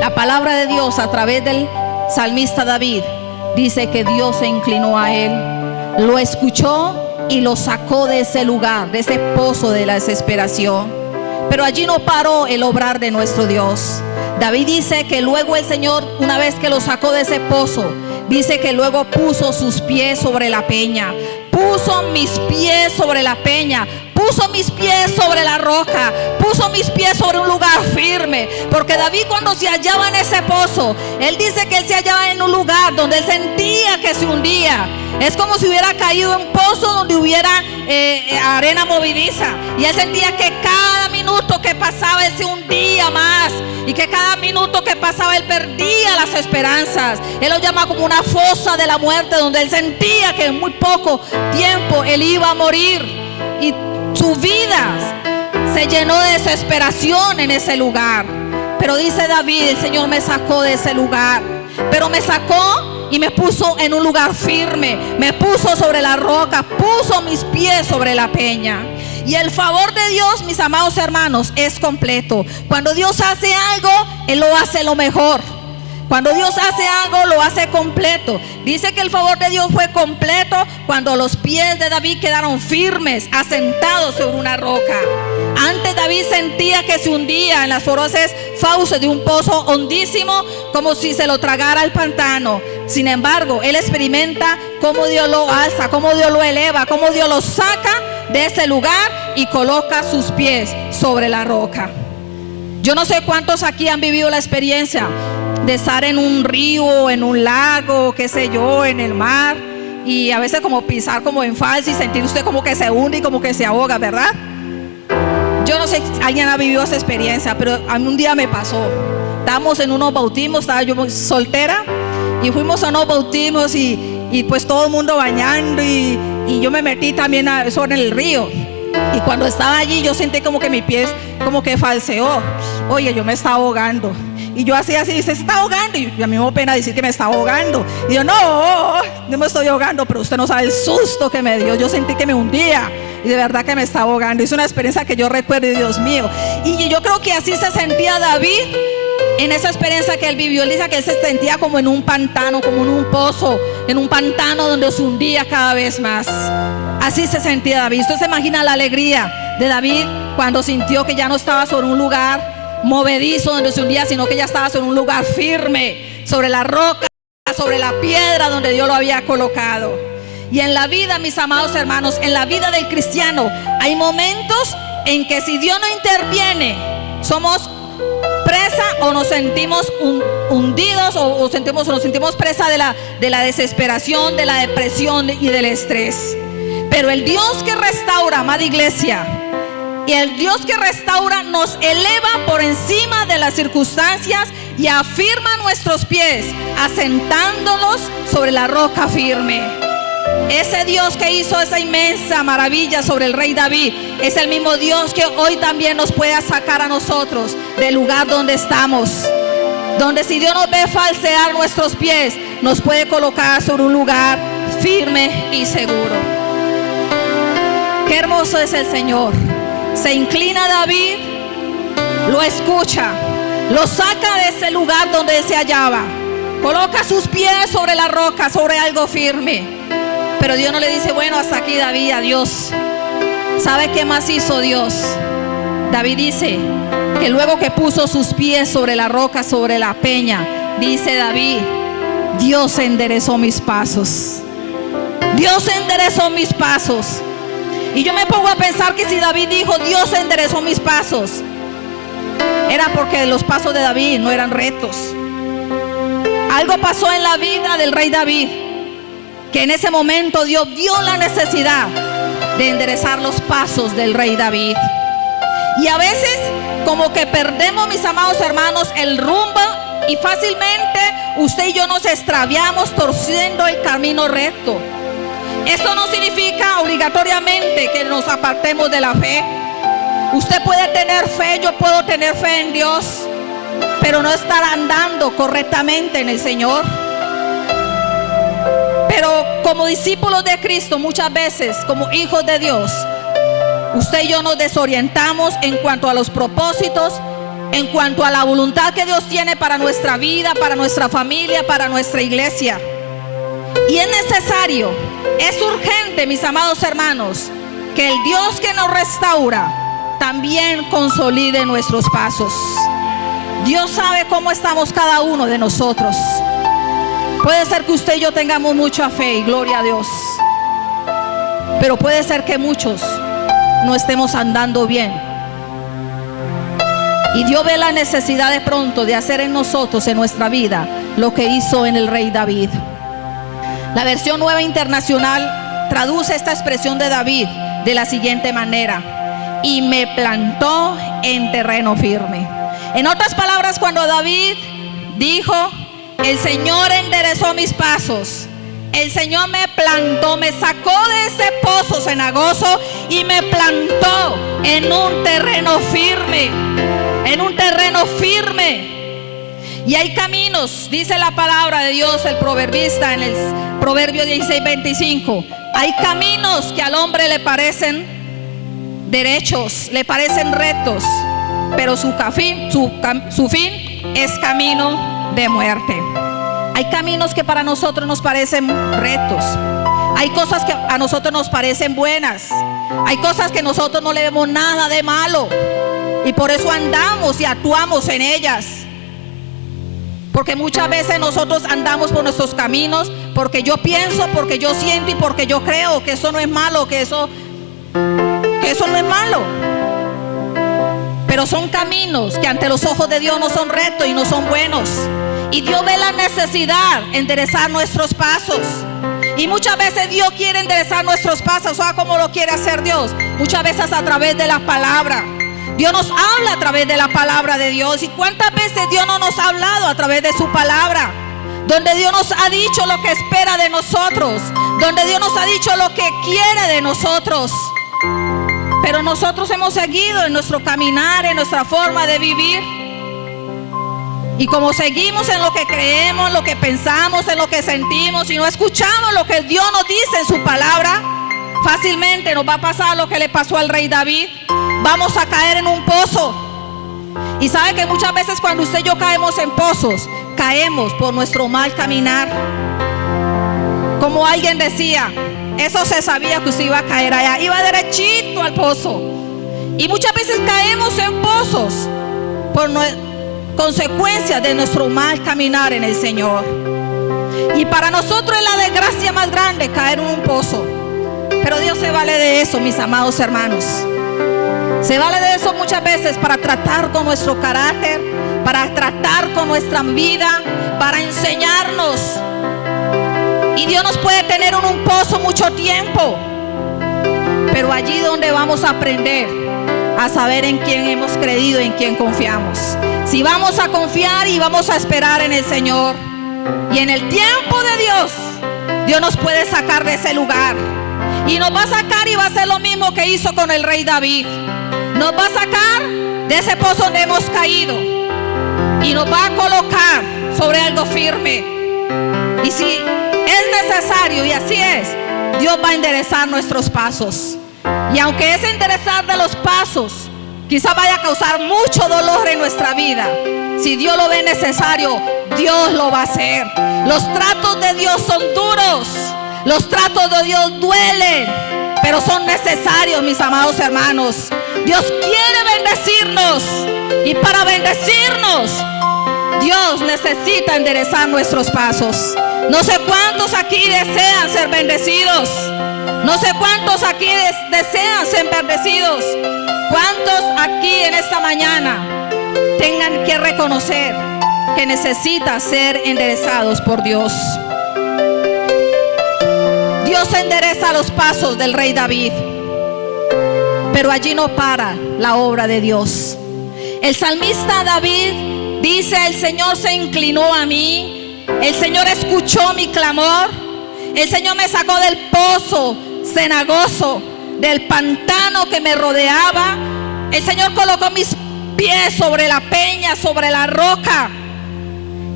La palabra de Dios a través del salmista David dice que Dios se inclinó a él, lo escuchó y lo sacó de ese lugar, de ese pozo de la desesperación. Pero allí no paró el obrar de nuestro Dios. David dice que luego el Señor, una vez que lo sacó de ese pozo, dice que luego puso sus pies sobre la peña. Puso mis pies sobre la peña, puso mis pies sobre la roca, puso mis pies sobre un lugar firme. Porque David, cuando se hallaba en ese pozo, él dice que él se hallaba en un lugar donde él sentía que se hundía. Es como si hubiera caído en un pozo donde hubiera arena movediza. Y él sentía que cada minuto que pasaba él se hundía más, y que cada minuto que pasaba él perdía las esperanzas. Él lo llama como una fosa de la muerte, donde él sentía que en muy poco tiempo él iba a morir. Y su vida se llenó de desesperación en ese lugar. Pero dice David, el Señor me sacó de ese lugar, pero me sacó y me puso en un lugar firme, me puso sobre la roca, puso mis pies sobre la peña. Y el favor de Dios, mis amados hermanos, es completo. Cuando Dios hace algo, Él lo hace lo mejor. Cuando Dios hace algo, lo hace completo. Dice que el favor de Dios fue completo cuando los pies de David quedaron firmes, asentados sobre una roca. Antes David sentía que se hundía en las feroces fauces de un pozo hondísimo, como si se lo tragara el pantano. Sin embargo, él experimenta cómo Dios lo alza, cómo Dios lo eleva, cómo Dios lo saca de ese lugar y coloca sus pies sobre la roca. Yo no sé cuántos aquí han vivido la experiencia de estar en un río, en un lago, qué sé yo, en el mar, y a veces como pisar como en falso y sentir usted como que se hunde y como que se ahoga, ¿verdad? Yo no sé si alguien ha vivido esa experiencia, pero a mí un día me pasó. Estábamos en unos bautismos, estaba yo muy soltera, y fuimos a unos bautismos y pues todo el mundo bañando, y yo me metí también sobre el río. Y cuando estaba allí yo sentí como que mi pie como que falseó. Oye, yo me estaba ahogando. Y yo así, dice, se está ahogando. Y a mí me da pena decir que me está ahogando. Y yo, no me estoy ahogando, pero usted no sabe el susto que me dio. Yo sentí que me hundía y de verdad que me está ahogando. Es una experiencia que yo recuerdo, Dios mío. Y yo creo que así se sentía David en esa experiencia que él vivió. Él dice que él se sentía como en un pantano, como en un pozo, en un pantano donde se hundía cada vez más. Así se sentía David. Usted se imagina la alegría de David cuando sintió que ya no estaba sobre un lugar movedizo donde se hundía, sino que ya estaba sobre un lugar firme, sobre la roca, sobre la piedra donde Dios lo había colocado. Y en la vida, mis amados hermanos, en la vida del cristiano hay momentos en que si Dios no interviene, somos presa o nos sentimos hundidos o nos sentimos presa de la desesperación, de la depresión y del estrés. Pero el Dios que restaura, amada iglesia, y el Dios que restaura nos eleva por encima de las circunstancias y afirma nuestros pies, asentándolos sobre la roca firme. Ese Dios que hizo esa inmensa maravilla sobre el rey David es el mismo Dios que hoy también nos puede sacar a nosotros del lugar donde estamos, donde si Dios nos ve falsear nuestros pies, nos puede colocar sobre un lugar firme y seguro. Qué hermoso es el Señor. Se inclina David, lo escucha, lo saca de ese lugar donde se hallaba, coloca sus pies sobre la roca, sobre algo firme. Pero Dios no le dice, bueno, hasta aquí David, adiós. ¿Sabe qué más hizo Dios? David dice que luego que puso sus pies sobre la roca, sobre la peña, dice David, Dios enderezó mis pasos. Dios enderezó mis pasos. Y yo me pongo a pensar que si David dijo, Dios enderezó mis pasos, era porque los pasos de David no eran rectos. Algo pasó en la vida del rey David, que en ese momento Dios vio la necesidad de enderezar los pasos del rey David. Y a veces como que perdemos, mis amados hermanos, el rumbo, y fácilmente usted y yo nos extraviamos torciendo el camino recto. Esto no significa obligatoriamente que nos apartemos de la fe. Usted puede tener fe, yo puedo tener fe en Dios, pero no estar andando correctamente en el Señor. Pero como discípulos de Cristo, muchas veces, como hijos de Dios, usted y yo nos desorientamos en cuanto a los propósitos, en cuanto a la voluntad que Dios tiene para nuestra vida, para nuestra familia, para nuestra iglesia. Y es necesario, es urgente, mis amados hermanos, que el Dios que nos restaura también consolide nuestros pasos. Dios sabe cómo estamos cada uno de nosotros. Puede ser que usted y yo tengamos mucha fe y gloria a Dios, pero puede ser que muchos no estemos andando bien. Y Dios ve la necesidad de pronto de hacer en nosotros, en nuestra vida, lo que hizo en el rey David. La versión Nueva Internacional traduce esta expresión de David de la siguiente manera: y me plantó en terreno firme. En otras palabras, cuando David dijo: el Señor enderezó mis pasos, el Señor me plantó, me sacó de ese pozo cenagoso y me plantó en un terreno firme, en un terreno firme. Y hay caminos, dice la palabra de Dios, el proverbista en el Proverbio 16:25, hay caminos que al hombre le parecen derechos, le parecen rectos, pero su fin es camino de muerte. Hay caminos que para nosotros nos parecen rectos, hay cosas que a nosotros nos parecen buenas, hay cosas que nosotros no le vemos nada de malo, y por eso andamos y actuamos en ellas. Porque muchas veces nosotros andamos por nuestros caminos porque yo pienso, porque yo siento y porque yo creo que eso no es malo, que eso no es malo. Pero son caminos que ante los ojos de Dios no son rectos y no son buenos. Y Dios ve la necesidad de enderezar nuestros pasos. Y muchas veces Dios quiere enderezar nuestros pasos. ¿Sabe cómo lo quiere hacer Dios? Muchas veces a través de la palabra. Dios nos habla a través de la palabra de Dios. ¿Y cuántas veces Dios no nos ha hablado a través de su palabra? Donde Dios nos ha dicho lo que espera de nosotros, donde Dios nos ha dicho lo que quiere de nosotros. Pero nosotros hemos seguido en nuestro caminar, en nuestra forma de vivir. Y como seguimos en lo que creemos, en lo que pensamos, en lo que sentimos, y no escuchamos lo que Dios nos dice en su palabra, fácilmente nos va a pasar lo que le pasó al rey David. Vamos a caer en un pozo. Y sabe que muchas veces cuando usted y yo caemos en pozos, caemos por nuestro mal caminar. Como alguien decía, eso se sabía que usted iba a caer allá, iba derechito al pozo. Y muchas veces caemos en pozos por consecuencias de nuestro mal caminar en el Señor. Y para nosotros es la desgracia más grande caer en un pozo. Pero Dios se vale de eso, mis amados hermanos. Se vale de eso muchas veces para tratar con nuestro carácter, para tratar con nuestra vida, para enseñarnos. Y Dios nos puede tener en un pozo mucho tiempo, pero allí donde vamos a aprender a saber en quién hemos creído, en quién confiamos. Si vamos a confiar y vamos a esperar en el Señor, y en el tiempo de Dios, Dios nos puede sacar de ese lugar. Y nos va a sacar y va a hacer lo mismo que hizo con el rey David. Nos va a sacar de ese pozo donde hemos caído y nos va a colocar sobre algo firme. Y si es necesario, y así es, Dios va a enderezar nuestros pasos. Y aunque ese enderezar de los pasos quizá vaya a causar mucho dolor en nuestra vida, si Dios lo ve necesario, Dios lo va a hacer. Los tratos de Dios son duros, los tratos de Dios duelen, pero son necesarios, mis amados hermanos. Dios quiere bendecirnos, y para bendecirnos Dios necesita enderezar nuestros pasos. No sé cuántos aquí desean ser bendecidos. No sé cuántos aquí desean ser bendecidos. ¿Cuántos aquí en esta mañana tengan que reconocer que necesitan ser enderezados por Dios? Dios endereza los pasos del rey David, pero allí no para la obra de Dios. El salmista David dice: el Señor se inclinó a mí, el Señor escuchó mi clamor, el Señor me sacó del pozo cenagoso, del pantano que me rodeaba. El Señor colocó mis pies sobre la peña, sobre la roca,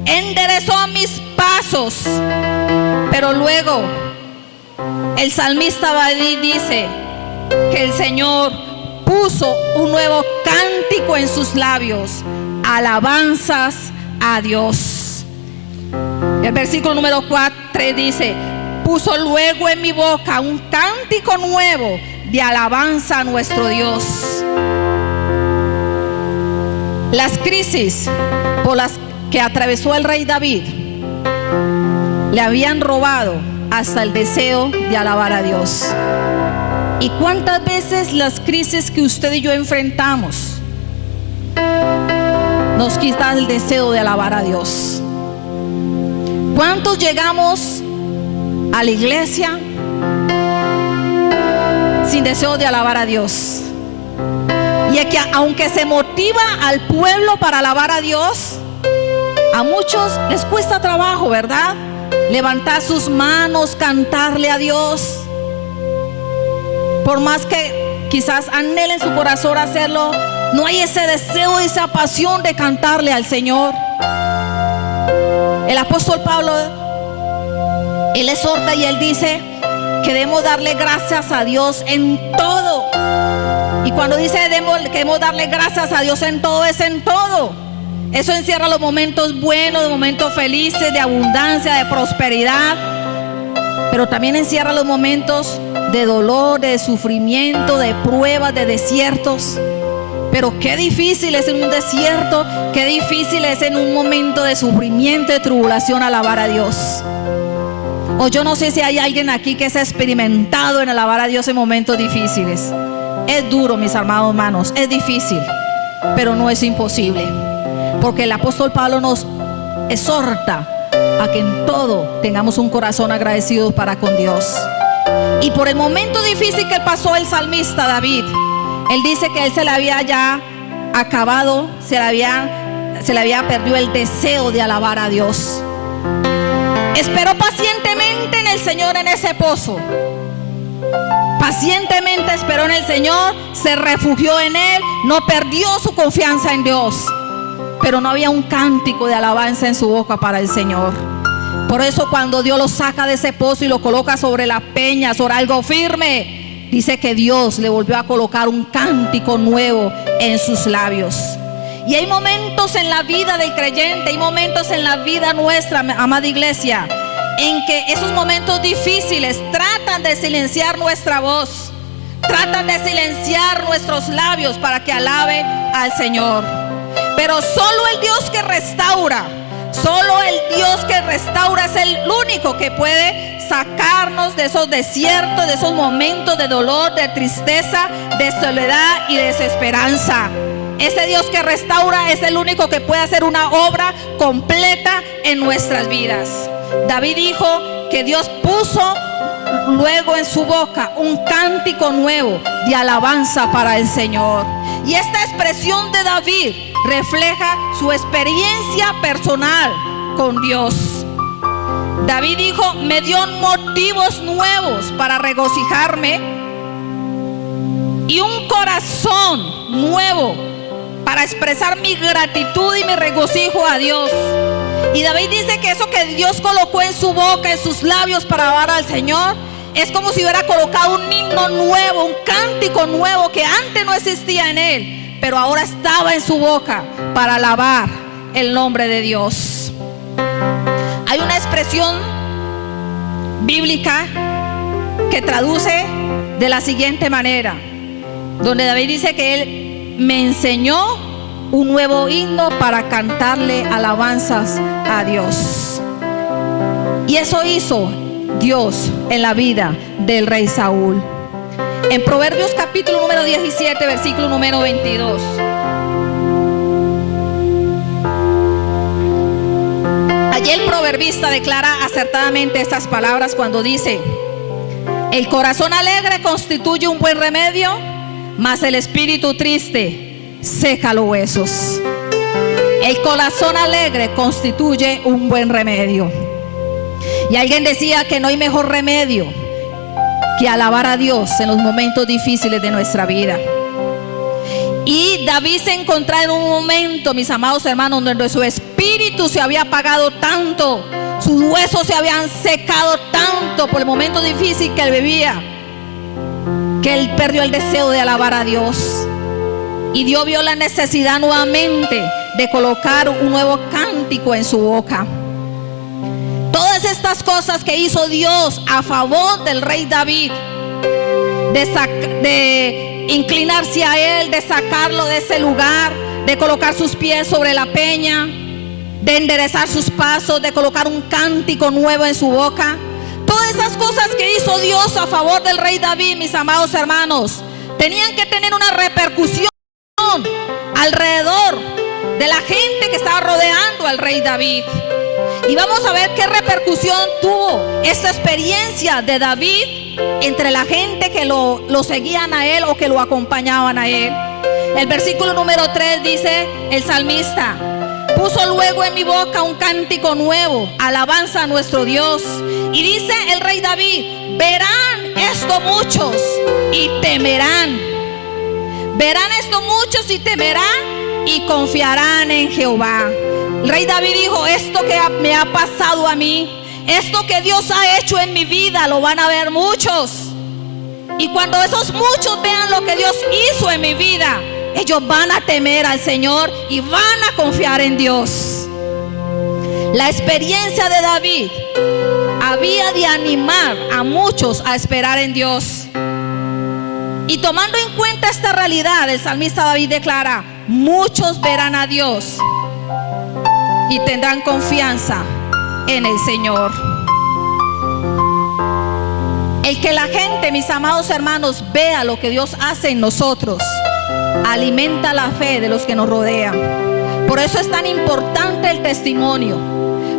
enderezó mis pasos. Pero luego el salmista David dice que el Señor puso un nuevo cántico en sus labios, alabanzas a Dios. El versículo número 4 dice: puso luego en mi boca un cántico nuevo de alabanza a nuestro Dios. Las crisis por las que atravesó el rey David le habían robado hasta el deseo de alabar a Dios. ¿Y cuántas veces las crisis que usted y yo enfrentamos nos quitan el deseo de alabar a Dios? ¿Cuántos llegamos a la iglesia sin deseo de alabar a Dios? Y es que aunque se motiva al pueblo para alabar a Dios, a muchos les cuesta trabajo, ¿verdad? Levantar sus manos, cantarle a Dios. Por más que quizás anhelen su corazón hacerlo, no hay ese deseo, esa pasión de cantarle al Señor. El apóstol Pablo, él exhorta y él dice que debemos darle gracias a Dios en todo. Y cuando dice que debemos darle gracias a Dios en todo, es en todo. Eso encierra los momentos buenos, los momentos felices, de abundancia, de prosperidad. Pero también encierra los momentos de dolor, de sufrimiento, de pruebas, de desiertos. Pero qué difícil es en un desierto, qué difícil es en un momento de sufrimiento, de tribulación, alabar a Dios. O yo no sé si hay alguien aquí que se ha experimentado en alabar a Dios en momentos difíciles. Es duro, mis amados hermanos, es difícil, pero no es imposible. Porque el apóstol Pablo nos exhorta a que en todo tengamos un corazón agradecido para con Dios. Y por el momento difícil que pasó el salmista David, él dice que él se le había ya acabado, se le había perdido el deseo de alabar a Dios. Esperó pacientemente en el Señor en ese pozo. Pacientemente esperó en el Señor, se refugió en Él, no perdió su confianza en Dios. Pero no había un cántico de alabanza en su boca para el Señor. Por eso cuando Dios lo saca de ese pozo y lo coloca sobre la peña, sobre algo firme, dice que Dios le volvió a colocar un cántico nuevo en sus labios. Y hay momentos en la vida del creyente, hay momentos en la vida nuestra, amada iglesia, en que esos momentos difíciles tratan de silenciar nuestra voz, tratan de silenciar nuestros labios para que alabe al Señor. Pero solo el Dios que restaura, solo el Dios que restaura es el único que puede sacarnos de esos desiertos, de esos momentos de dolor, de tristeza, de soledad y de desesperanza. Ese Dios que restaura es el único que puede hacer una obra completa en nuestras vidas. David dijo que Dios puso luego en su boca un cántico nuevo de alabanza para el Señor. Y esta expresión de David refleja su experiencia personal con Dios. David dijo: me dio motivos nuevos para regocijarme y un corazón nuevo para expresar mi gratitud y mi regocijo a Dios. Y David dice que eso que Dios colocó en su boca, en sus labios para alabar al Señor, es como si hubiera colocado un himno nuevo, un cántico nuevo que antes no existía en él, pero ahora estaba en su boca para alabar el nombre de Dios. Hay una expresión bíblica que traduce de la siguiente manera, donde David dice que él me enseñó un nuevo himno para cantarle alabanzas a Dios. Y eso hizo Dios en la vida del rey Saúl. En Proverbios capítulo número 17, versículo número 22. Allí el proverbista declara acertadamente estas palabras cuando dice: el corazón alegre constituye un buen remedio, mas el espíritu triste seca los huesos. El corazón alegre constituye un buen remedio. Y alguien decía que no hay mejor remedio que alabar a Dios en los momentos difíciles de nuestra vida. Y David se encontraba en un momento, mis amados hermanos, donde su espíritu se había apagado tanto, Sus huesos se habían secado tanto por el momento difícil que él vivía, que él perdió el deseo de alabar a Dios. Y Dios vio la necesidad nuevamente de colocar un nuevo cántico en su boca. Todas estas cosas que hizo Dios a favor del rey David, de inclinarse a él, de sacarlo de ese lugar, de colocar sus pies sobre la peña, de enderezar sus pasos, de colocar un cántico nuevo en su boca. Todas esas cosas que hizo Dios a favor del rey David, mis amados hermanos, tenían que tener una repercusión alrededor de la gente que estaba rodeando al rey David. Y vamos a ver qué repercusión tuvo esta experiencia de David entre la gente que lo seguían a él o que lo acompañaban a él. El versículo número 3 dice el salmista: puso luego en mi boca un cántico nuevo, alabanza a nuestro Dios. Y dice el rey David: verán esto muchos y temerán. Verán esto muchos y temerán y confiarán en Jehová. El rey David dijo: esto que me ha pasado a mí, esto que Dios ha hecho en mi vida, lo van a ver muchos. Y cuando esos muchos vean lo que Dios hizo en mi vida, ellos van a temer al Señor y van a confiar en Dios. La experiencia de David había de animar a muchos a esperar en Dios. Y tomando en cuenta esta realidad, el salmista David declara: muchos verán a Dios y tendrán confianza en el Señor. El que la gente, mis amados hermanos, vea lo que Dios hace en nosotros, alimenta la fe de los que nos rodean. Por eso es tan importante el testimonio.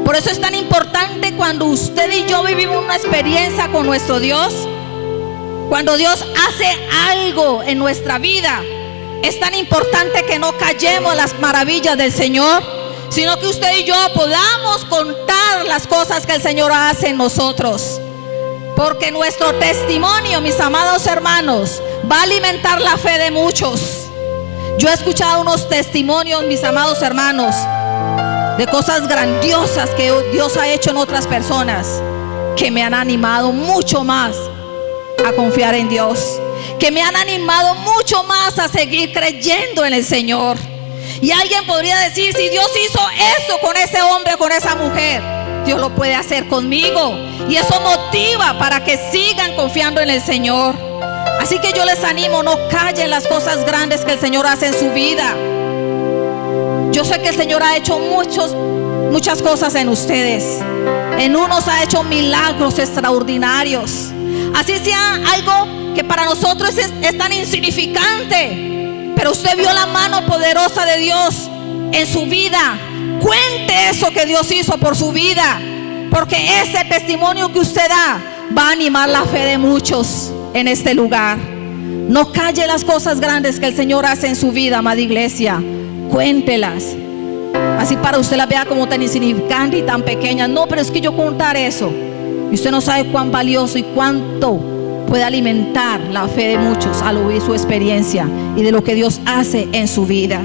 Por eso es tan importante cuando usted y yo vivimos una experiencia con nuestro Dios. Cuando Dios hace algo en nuestra vida, es tan importante que no callemos las maravillas del Señor, sino que usted y yo podamos contar las cosas que el Señor hace en nosotros. Porque nuestro testimonio, mis amados hermanos, va a alimentar la fe de muchos. Yo he escuchado unos testimonios, mis amados hermanos, de cosas grandiosas que Dios ha hecho en otras personas, que me han animado mucho más a confiar en Dios, que me han animado mucho más a seguir creyendo en el Señor. Y alguien podría decir: si Dios hizo eso con ese hombre, con esa mujer, Dios lo puede hacer conmigo. Y eso motiva para que sigan confiando en el Señor. Así que yo les animo: no callen las cosas grandes que el Señor hace en su vida. Yo sé que el Señor ha hecho muchas cosas en ustedes. En unos ha hecho milagros extraordinarios. Así sea algo que para nosotros es tan insignificante, pero usted vio la mano poderosa de Dios en su vida. Cuente eso que Dios hizo por su vida, porque ese testimonio que usted da va a animar la fe de muchos en este lugar. No calle las cosas grandes que el Señor hace en su vida, amada iglesia. Cuéntelas. Así para usted las vea como tan insignificante y tan pequeña. No, pero es que yo contar eso, y usted no sabe cuán valioso y cuánto puede alimentar la fe de muchos al oír su experiencia y de lo que Dios hace en su vida.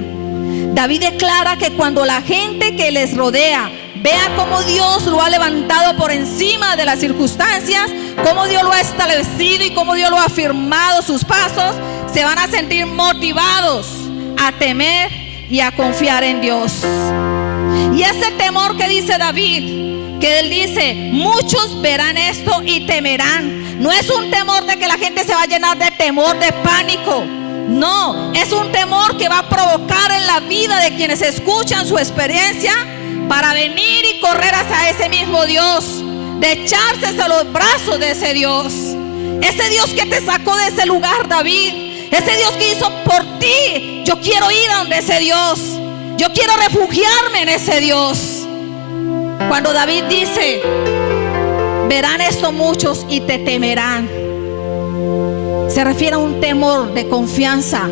David declara que cuando la gente que les rodea vea cómo Dios lo ha levantado por encima de las circunstancias, cómo Dios lo ha establecido y cómo Dios lo ha afirmado sus pasos, se van a sentir motivados a temer y a confiar en Dios. Y ese temor que dice David, que él dice: muchos verán esto y temerán, no es un temor de que la gente se va a llenar de temor, de pánico. No, es un temor que va a provocar en la vida de quienes escuchan su experiencia para venir y correr hacia ese mismo Dios, de echarse a los brazos de ese Dios. Ese Dios que te sacó de ese lugar, David, ese Dios que hizo por ti. Yo quiero ir a donde ese Dios, yo quiero refugiarme en ese Dios. Cuando David dice: verán esto muchos y te temerán, se refiere a un temor de confianza,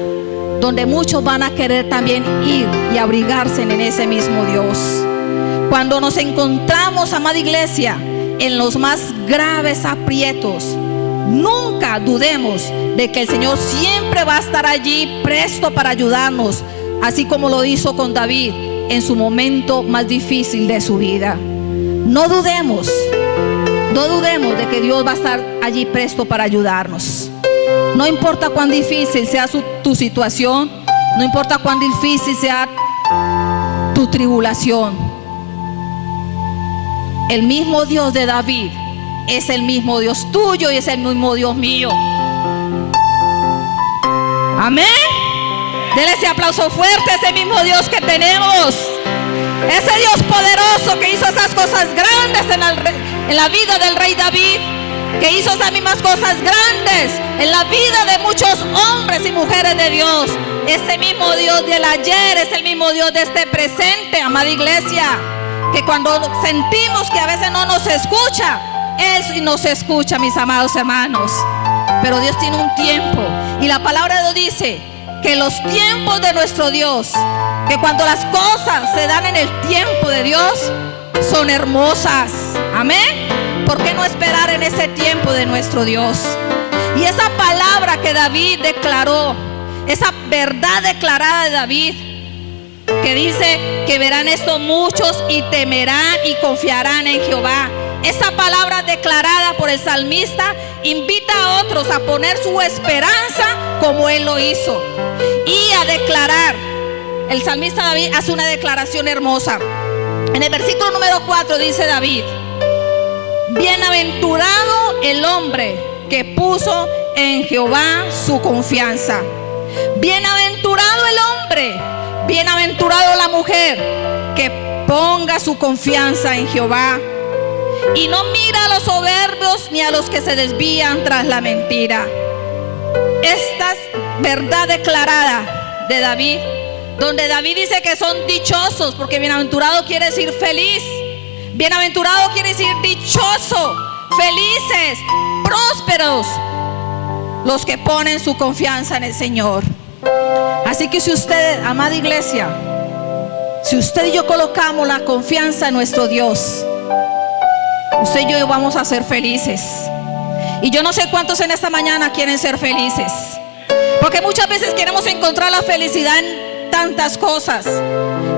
donde muchos van a querer también ir y abrigarse en ese mismo Dios. Cuando nos encontramos, amada iglesia, en los más graves aprietos, nunca dudemos de que el Señor siempre va a estar allí presto para ayudarnos, así como lo hizo con David en su momento más difícil de su vida. no dudemos de que Dios va a estar allí presto para ayudarnos. No importa cuán difícil sea tu situación, no importa cuán difícil sea tu tribulación. El mismo Dios de David es el mismo Dios tuyo y es el mismo Dios mío. Amén. Dele ese aplauso fuerte a ese mismo Dios que tenemos. Ese Dios poderoso que hizo esas cosas grandes en la vida del rey David, que hizo esas mismas cosas grandes en la vida de muchos hombres y mujeres de Dios. Ese mismo Dios del ayer es el mismo Dios de este presente, amada iglesia. Que cuando sentimos que a veces no nos escucha, Él sí nos escucha, mis amados hermanos. Pero Dios tiene un tiempo, y la palabra de Dios dice que los tiempos de nuestro Dios, que cuando las cosas se dan en el tiempo de Dios, son hermosas. Amén. ¿Por qué no esperar en ese tiempo de nuestro Dios? Y esa palabra que David declaró, esa verdad declarada de David, que dice que verán esto muchos y temerán y confiarán en Jehová. Esa palabra declarada por el salmista invita a otros a poner su esperanza como él lo hizo y a declarar. El salmista David hace una declaración hermosa. En el versículo número 4 dice David: bienaventurado el hombre que puso en Jehová su confianza. Bienaventurado el hombre, bienaventurado la mujer que ponga su confianza en Jehová y no mira a los soberbios ni a los que se desvían tras la mentira. Esta es verdad declarada de David, donde David dice que son dichosos, porque bienaventurado quiere decir feliz. Bienaventurado quiere decir dichoso, felices, prósperos, los que ponen su confianza en el Señor. Así que si usted, amada iglesia, si usted y yo colocamos la confianza en nuestro Dios, usted y yo vamos a ser felices. Y yo no sé cuántos en esta mañana quieren ser felices, porque muchas veces queremos encontrar la felicidad en tantas cosas.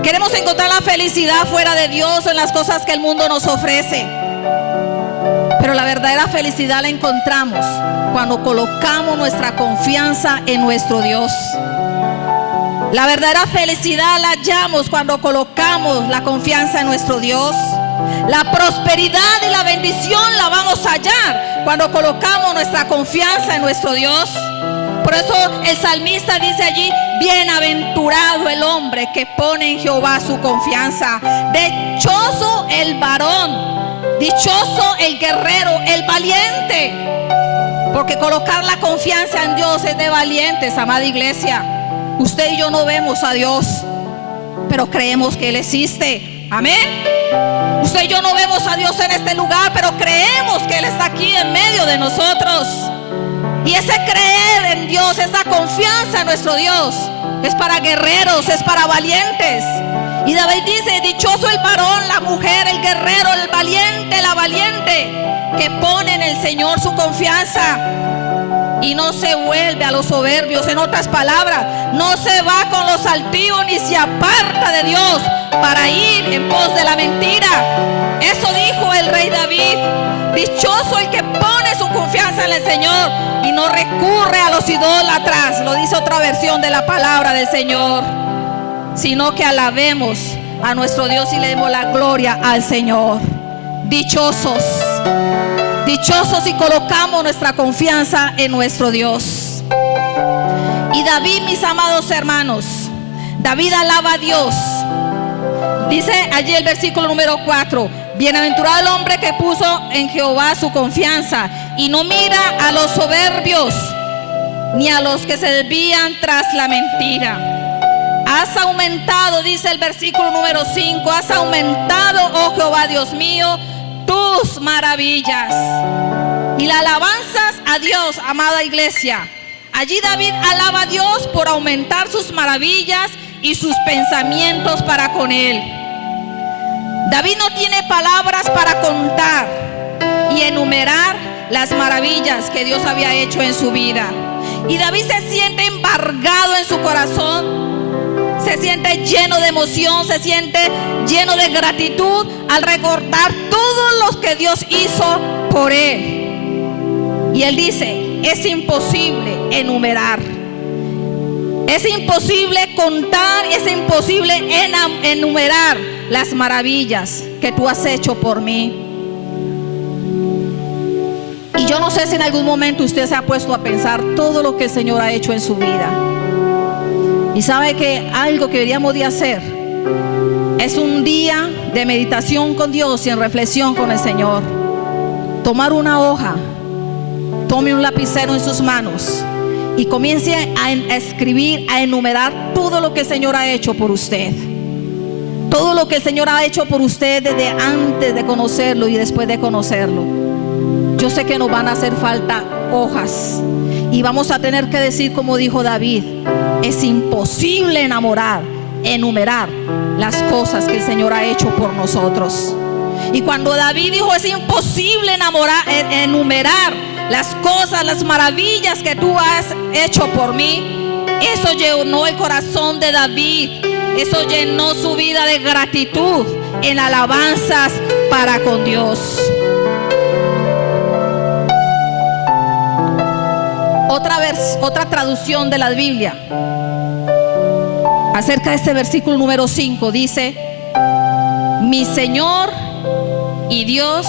Queremos encontrar la felicidad fuera de Dios, en las cosas que el mundo nos ofrece. Pero la verdadera felicidad la encontramos cuando colocamos nuestra confianza en nuestro Dios. La verdadera felicidad la hallamos cuando colocamos la confianza en nuestro Dios. La prosperidad y la bendición la vamos a hallar cuando colocamos nuestra confianza en nuestro Dios. Por eso el salmista dice allí: bienaventurado el hombre que pone en Jehová su confianza. Dichoso el varón, dichoso el guerrero, el valiente. Porque colocar la confianza en Dios es de valientes, amada iglesia. Usted y yo no vemos a Dios, pero creemos que Él existe. Amén. Usted y yo no vemos a Dios en este lugar, pero creemos que Él está aquí en medio de nosotros. Y ese creer en Dios, esa confianza en nuestro Dios, es para guerreros, es para valientes. Y David dice: dichoso el varón, la mujer, el guerrero, el valiente, la valiente, que pone en el Señor su confianza y no se vuelve a los soberbios. En otras palabras, no se va con los altivos ni se aparta de Dios para ir en pos de la mentira. Eso dijo el rey David: dichoso el que pone su confianza en el Señor y no recurre a los idólatras. Lo dice otra versión de la palabra del Señor. Sino que alabemos a nuestro Dios y le demos la gloria al Señor. Dichosos, dichosos si colocamos nuestra confianza en nuestro Dios. Y David, mis amados hermanos, David alaba a Dios. Dice allí el versículo número 4: bienaventurado el hombre que puso en Jehová su confianza y no mira a los soberbios ni a los que se desvían tras la mentira. Has aumentado, dice el versículo número 5, has aumentado, oh Jehová Dios mío, tus maravillas. Y la alabanzas a Dios, amada iglesia. Allí David alaba a Dios por aumentar sus maravillas y sus pensamientos para con él. David no tiene palabras para contar y enumerar las maravillas que Dios había hecho en su vida. Y David se siente embargado en su corazón, se siente lleno de emoción, se siente lleno de gratitud al recordar todo lo que Dios hizo por él. Y él dice, es imposible enumerar, es imposible contar y es imposible enumerar las maravillas que tú has hecho por mí. Y yo no sé si en algún momento usted se ha puesto a pensar todo lo que el Señor ha hecho en su vida. Y sabe que algo que deberíamos de hacer es un día de meditación con Dios y en reflexión con el Señor. Tomar una hoja, tome un lapicero en sus manos y comience a escribir, a enumerar todo lo que el Señor ha hecho por usted. Todo lo que el Señor ha hecho por usted desde antes de conocerlo y después de conocerlo. Yo sé que nos van a hacer falta hojas y vamos a tener que decir como dijo David, es imposible enumerar las cosas que el Señor ha hecho por nosotros. Y cuando David dijo es imposible enumerar las cosas, las maravillas que tú has hecho por mí, eso llenó el corazón de David, eso llenó su vida de gratitud en alabanzas para con Dios. Otra traducción de la Biblia acerca de este versículo número 5 dice: mi Señor y Dios,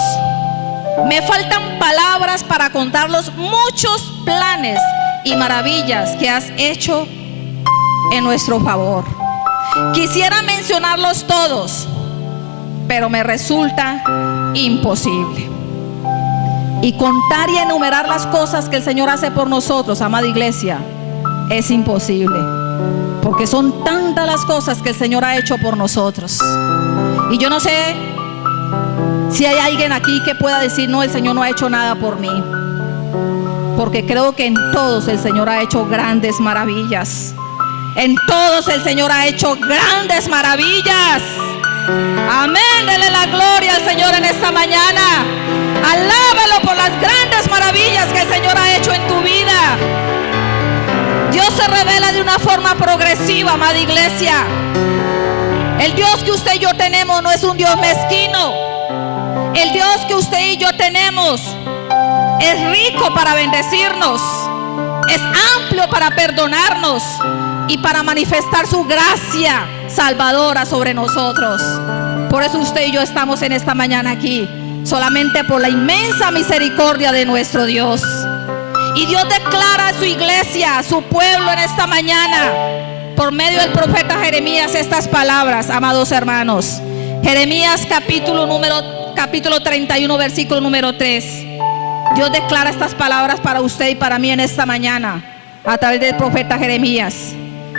me faltan palabras para contar los muchos planes y maravillas que has hecho en nuestro favor. Quisiera mencionarlos todos, pero me resulta imposible. Y contar y enumerar las cosas que el Señor hace por nosotros, amada iglesia, es imposible, porque son tantas las cosas que el Señor ha hecho por nosotros. Y yo no sé si hay alguien aquí que pueda decir, no, el Señor no ha hecho nada por mí, porque creo que en todos el Señor ha hecho grandes maravillas. En todos el Señor ha hecho grandes maravillas. Amén, dele la gloria al Señor en esta mañana. Alábalo por las grandes maravillas que el Señor ha hecho en tu vida. Dios se revela de una forma progresiva, amada iglesia. El Dios que usted y yo tenemos no es un Dios mezquino. El Dios que usted y yo tenemos es rico para bendecirnos, es amplio para perdonarnos y para manifestar su gracia salvadora sobre nosotros. Por eso usted y yo estamos en esta mañana aquí, solamente por la inmensa misericordia de nuestro Dios. Y Dios declara a su iglesia, a su pueblo en esta mañana, por medio del profeta Jeremías, estas palabras, amados hermanos. Jeremías capítulo 31, versículo número 3. Dios declara estas palabras para usted y para mí en esta mañana, a través del profeta Jeremías.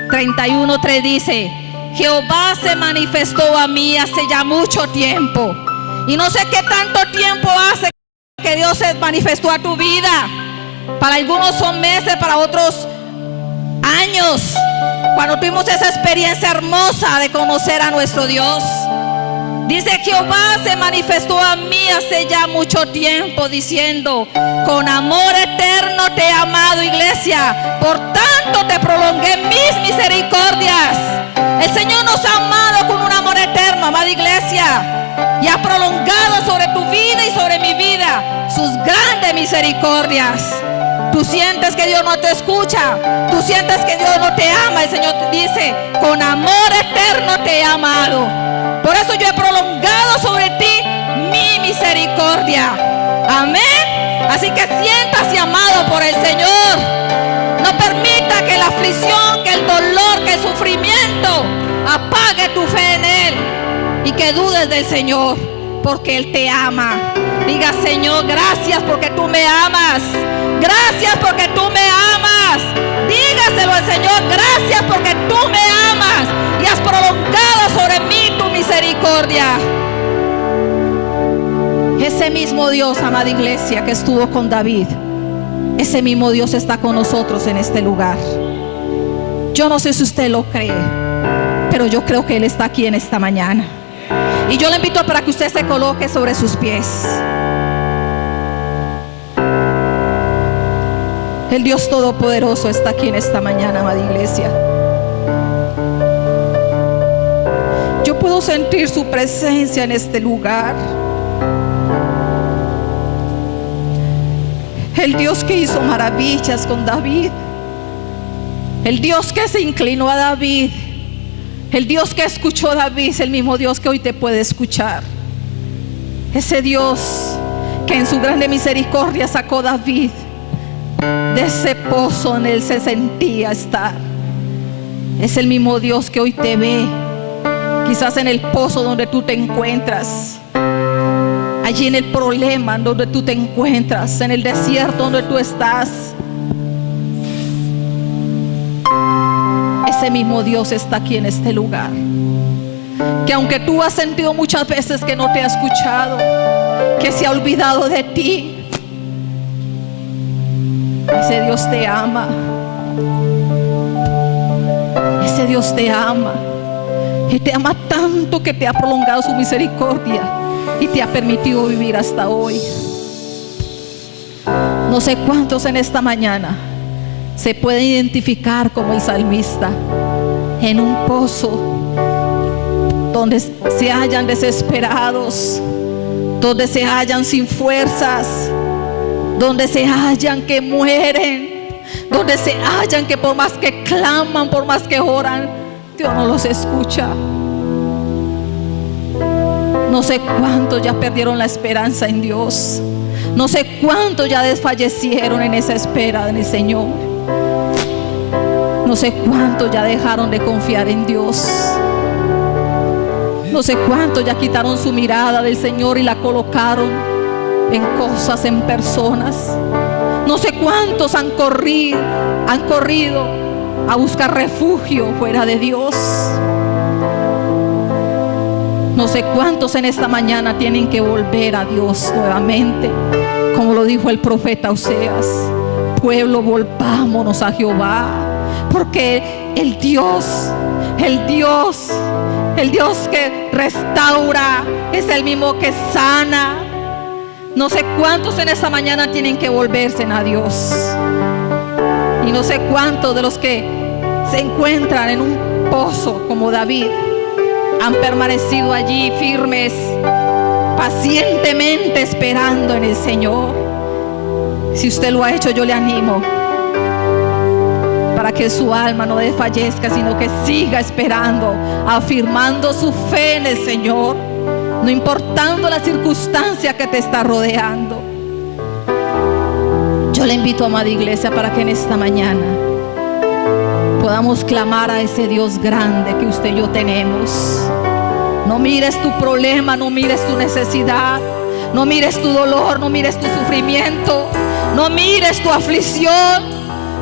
31:3 dice: Jehová se manifestó a mí hace ya mucho tiempo. Y no sé qué tanto tiempo hace que Dios se manifestó a tu vida. Para algunos son meses, para otros años, cuando tuvimos esa experiencia hermosa de conocer a nuestro Dios. Dice: Jehová se manifestó a mí hace ya mucho tiempo, diciendo: con amor eterno te he amado, iglesia, por tanto te prolongué mis misericordias. El Señor nos ha amado con un amor eterno, amada iglesia, y ha prolongado sobre tu vida y sobre mi vida sus grandes misericordias. Tú sientes que Dios no te escucha, tú sientes que Dios no te ama. El Señor te dice: con amor eterno te he amado, por eso yo he prolongado sobre ti mi misericordia. Amén. Así que siéntase amado por el Señor. No permita que la aflicción, que el dolor, que el sufrimiento apague tu fe en Él, y que dudes del Señor, porque Él te ama. Diga: Señor, gracias porque tú me amas. Gracias porque tú me amas. Dígaselo al Señor: gracias porque tú me amas y has prolongado sobre mí tu misericordia. Ese mismo Dios, amada iglesia, que estuvo con David, ese mismo Dios está con nosotros en este lugar. Yo no sé si usted lo cree, pero yo creo que Él está aquí en esta mañana. Y yo le invito para que usted se coloque sobre sus pies. El Dios Todopoderoso está aquí en esta mañana, amada iglesia. puedo sentir su presencia en este lugar. El Dios que hizo maravillas con David, el Dios que se inclinó a David, el Dios que escuchó a David es el mismo Dios que hoy te puede escuchar. Ese Dios que en su grande misericordia sacó a David de ese pozo donde él se sentía estar, es el mismo Dios que hoy te ve, quizás en el pozo donde tú te encuentras, allí en el problema donde tú te encuentras, en el desierto donde tú estás. Ese mismo Dios está aquí en este lugar, que aunque tú has sentido muchas veces que no te ha escuchado, que se ha olvidado de ti, ese Dios te ama. Ese Dios te ama y te ama tanto que te ha prolongado su misericordia y te ha permitido vivir hasta hoy. No sé cuántos en esta mañana se pueden identificar como el salmista, en un pozo donde se hallan desesperados, donde se hallan sin fuerzas, donde se hallan que mueren, donde se hallan que por más que claman, por más que oran, Dios no los escucha. No sé cuántos ya perdieron la esperanza en Dios. No sé cuántos ya desfallecieron en esa espera en el Señor. No sé cuántos ya dejaron de confiar en Dios. No sé cuántos ya quitaron su mirada del Señor y la colocaron en cosas, en personas. No sé cuántos han corrido a buscar refugio fuera de Dios. No sé cuántos en esta mañana tienen que volver a Dios nuevamente, como lo dijo el profeta Oseas: pueblo, volvámonos a Jehová, porque el Dios que restaura es el mismo que sana. No sé cuántos en esta mañana tienen que volverse a Dios, y no sé cuántos de los que se encuentran en un pozo como David han permanecido allí firmes, pacientemente esperando en el Señor. Si usted lo ha hecho, yo le animo para que su alma no desfallezca, sino que siga esperando, afirmando su fe en el Señor, no importando la circunstancia que te está rodeando. Yo le invito, amada iglesia, para que en esta mañana podamos clamar a ese Dios grande que usted y yo tenemos. No mires tu problema, no mires tu necesidad, no mires tu dolor, no mires tu sufrimiento, no mires tu aflicción,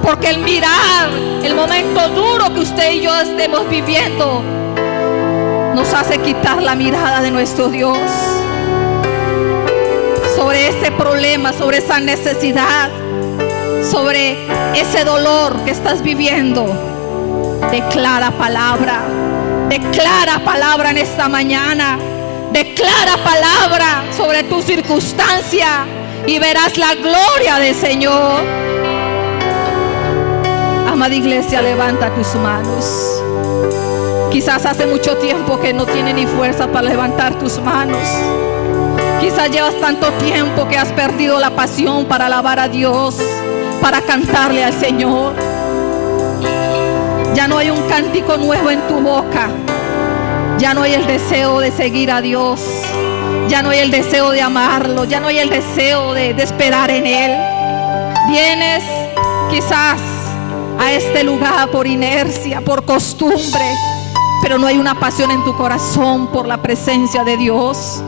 porque el mirar el momento duro que usted y yo estemos viviendo nos hace quitar la mirada de nuestro Dios sobre ese problema, sobre esa necesidad, sobre ese dolor que estás viviendo. Declara palabra en esta mañana. Declara palabra sobre tu circunstancia y verás la gloria del Señor. Amada iglesia, levanta tus manos. Quizás hace mucho tiempo que no tienes ni fuerza para levantar tus manos. Quizás llevas tanto tiempo que has perdido la pasión para alabar a Dios, para cantarle al Señor. Ya no hay un cántico nuevo en tu boca. Ya no hay el deseo de seguir a Dios. Ya no hay el deseo de amarlo. Ya no hay el deseo de esperar en Él. Vienes quizás a este lugar por inercia, por costumbre, pero no hay una pasión en tu corazón por la presencia de Dios.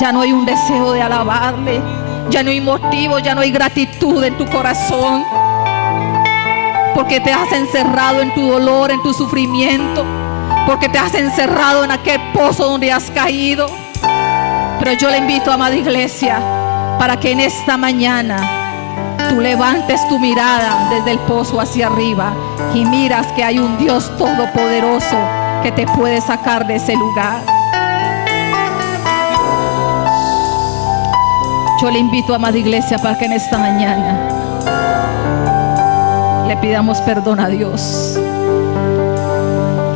Ya no hay un deseo de alabarle. Ya no hay motivo, ya no hay gratitud en tu corazón, porque te has encerrado en tu dolor, en tu sufrimiento, porque te has encerrado en aquel pozo donde has caído. Pero yo le invito, amada iglesia, para que en esta mañana tú levantes tu mirada desde el pozo hacia arriba y miras que hay un Dios todopoderoso que te puede sacar de ese lugar. Yo le invito, amada iglesia, para que en esta mañana le pidamos perdón a Dios.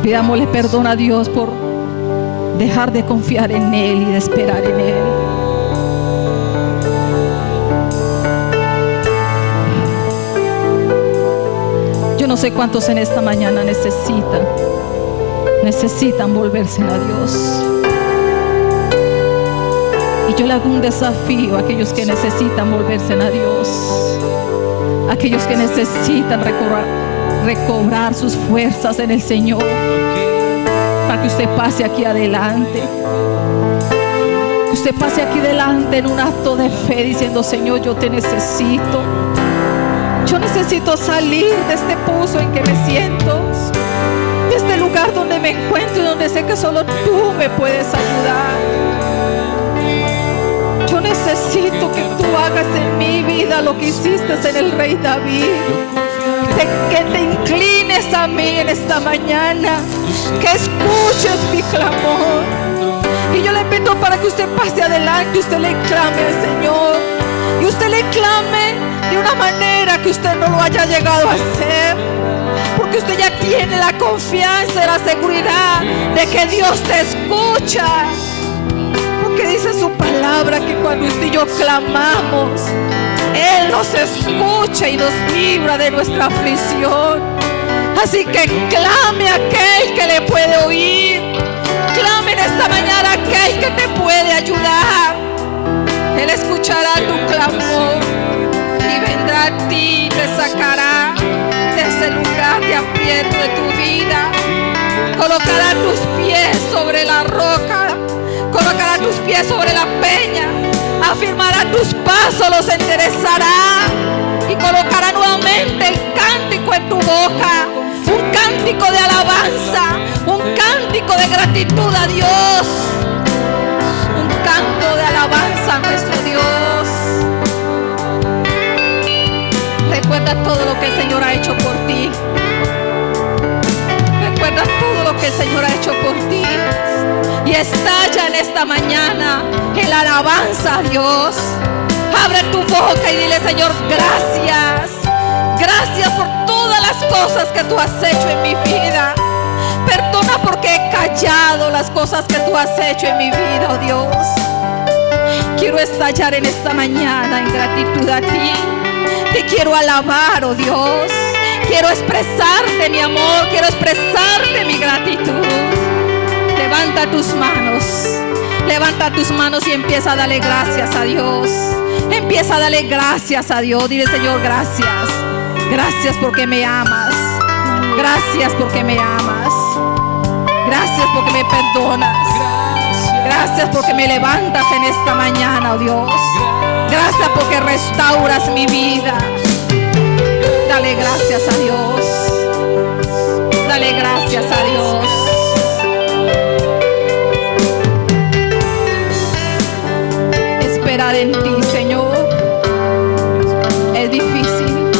Pidámosle perdón a Dios por dejar de confiar en Él y de esperar en Él. Yo no sé cuántos en esta mañana necesitan volverse a Dios. Y yo le hago un desafío a aquellos que necesitan volverse a Dios, aquellos que necesitan recobrar sus fuerzas en el Señor, para que usted pase aquí adelante. Que usted pase aquí adelante en un acto de fe diciendo: Señor, yo te necesito. Yo necesito salir de este pozo en que me siento, de este lugar donde me encuentro y donde sé que solo tú me puedes ayudar. Yo necesito que tú hagas en mi vida lo que hiciste en el rey David. Que te inclines a mí en esta mañana, que escuches mi clamor. Y yo le invito para que usted pase adelante, usted le clame al Señor, y usted le clame de una manera que usted no lo haya llegado a hacer, porque usted ya tiene la confianza y la seguridad de que Dios te escucha, porque dice su palabra que cuando usted y yo clamamos, Él nos escucha y nos libra de nuestra aflicción. Así que clame a aquel que le puede oír, clame en esta mañana a aquel que te puede ayudar. Él escuchará tu clamor y vendrá a ti y te sacará de ese lugar de aprieto de tu vida. Colocará tus pies sobre la roca, colocará tus pies sobre la peña, afirmará tus pasos, los enderezará y colocará nuevamente el cántico en tu boca, un cántico de alabanza, un cántico de gratitud a Dios, un canto de alabanza a nuestro Dios. Recuerda todo lo que el Señor ha hecho por ti. Recuerda todo lo que el Señor ha hecho por ti. Y estalla en esta mañana en la alabanza a Dios. Abre tu boca y dile: Señor, gracias. Gracias por todas las cosas que tú has hecho en mi vida. Perdona porque he callado las cosas que tú has hecho en mi vida, oh Dios. Quiero estallar en esta mañana en gratitud a ti. Te quiero alabar, oh Dios. Quiero expresarte mi amor. Quiero expresarte mi gratitud. Levanta tus manos. Levanta tus manos y empieza a darle gracias a Dios. Empieza a darle gracias a Dios. Dile: Señor, gracias. Gracias porque me amas. Gracias porque me amas. Gracias porque me perdonas. Gracias porque me levantas en esta mañana, oh Dios. Gracias porque restauras mi vida. Dale gracias a Dios. Dale gracias a Dios. Esperar en ti, Señor, es difícil.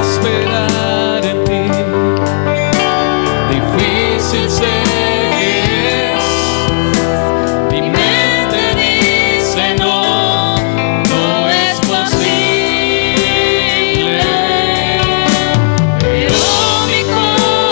Esperar en ti, difícil sé que es. Mi mente dice no, no es posible, pero mi corazón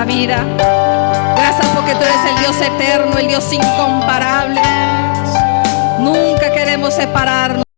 nuestra vida. Gracias porque tú eres el Dios eterno, el Dios incomparable. Nunca queremos separarnos.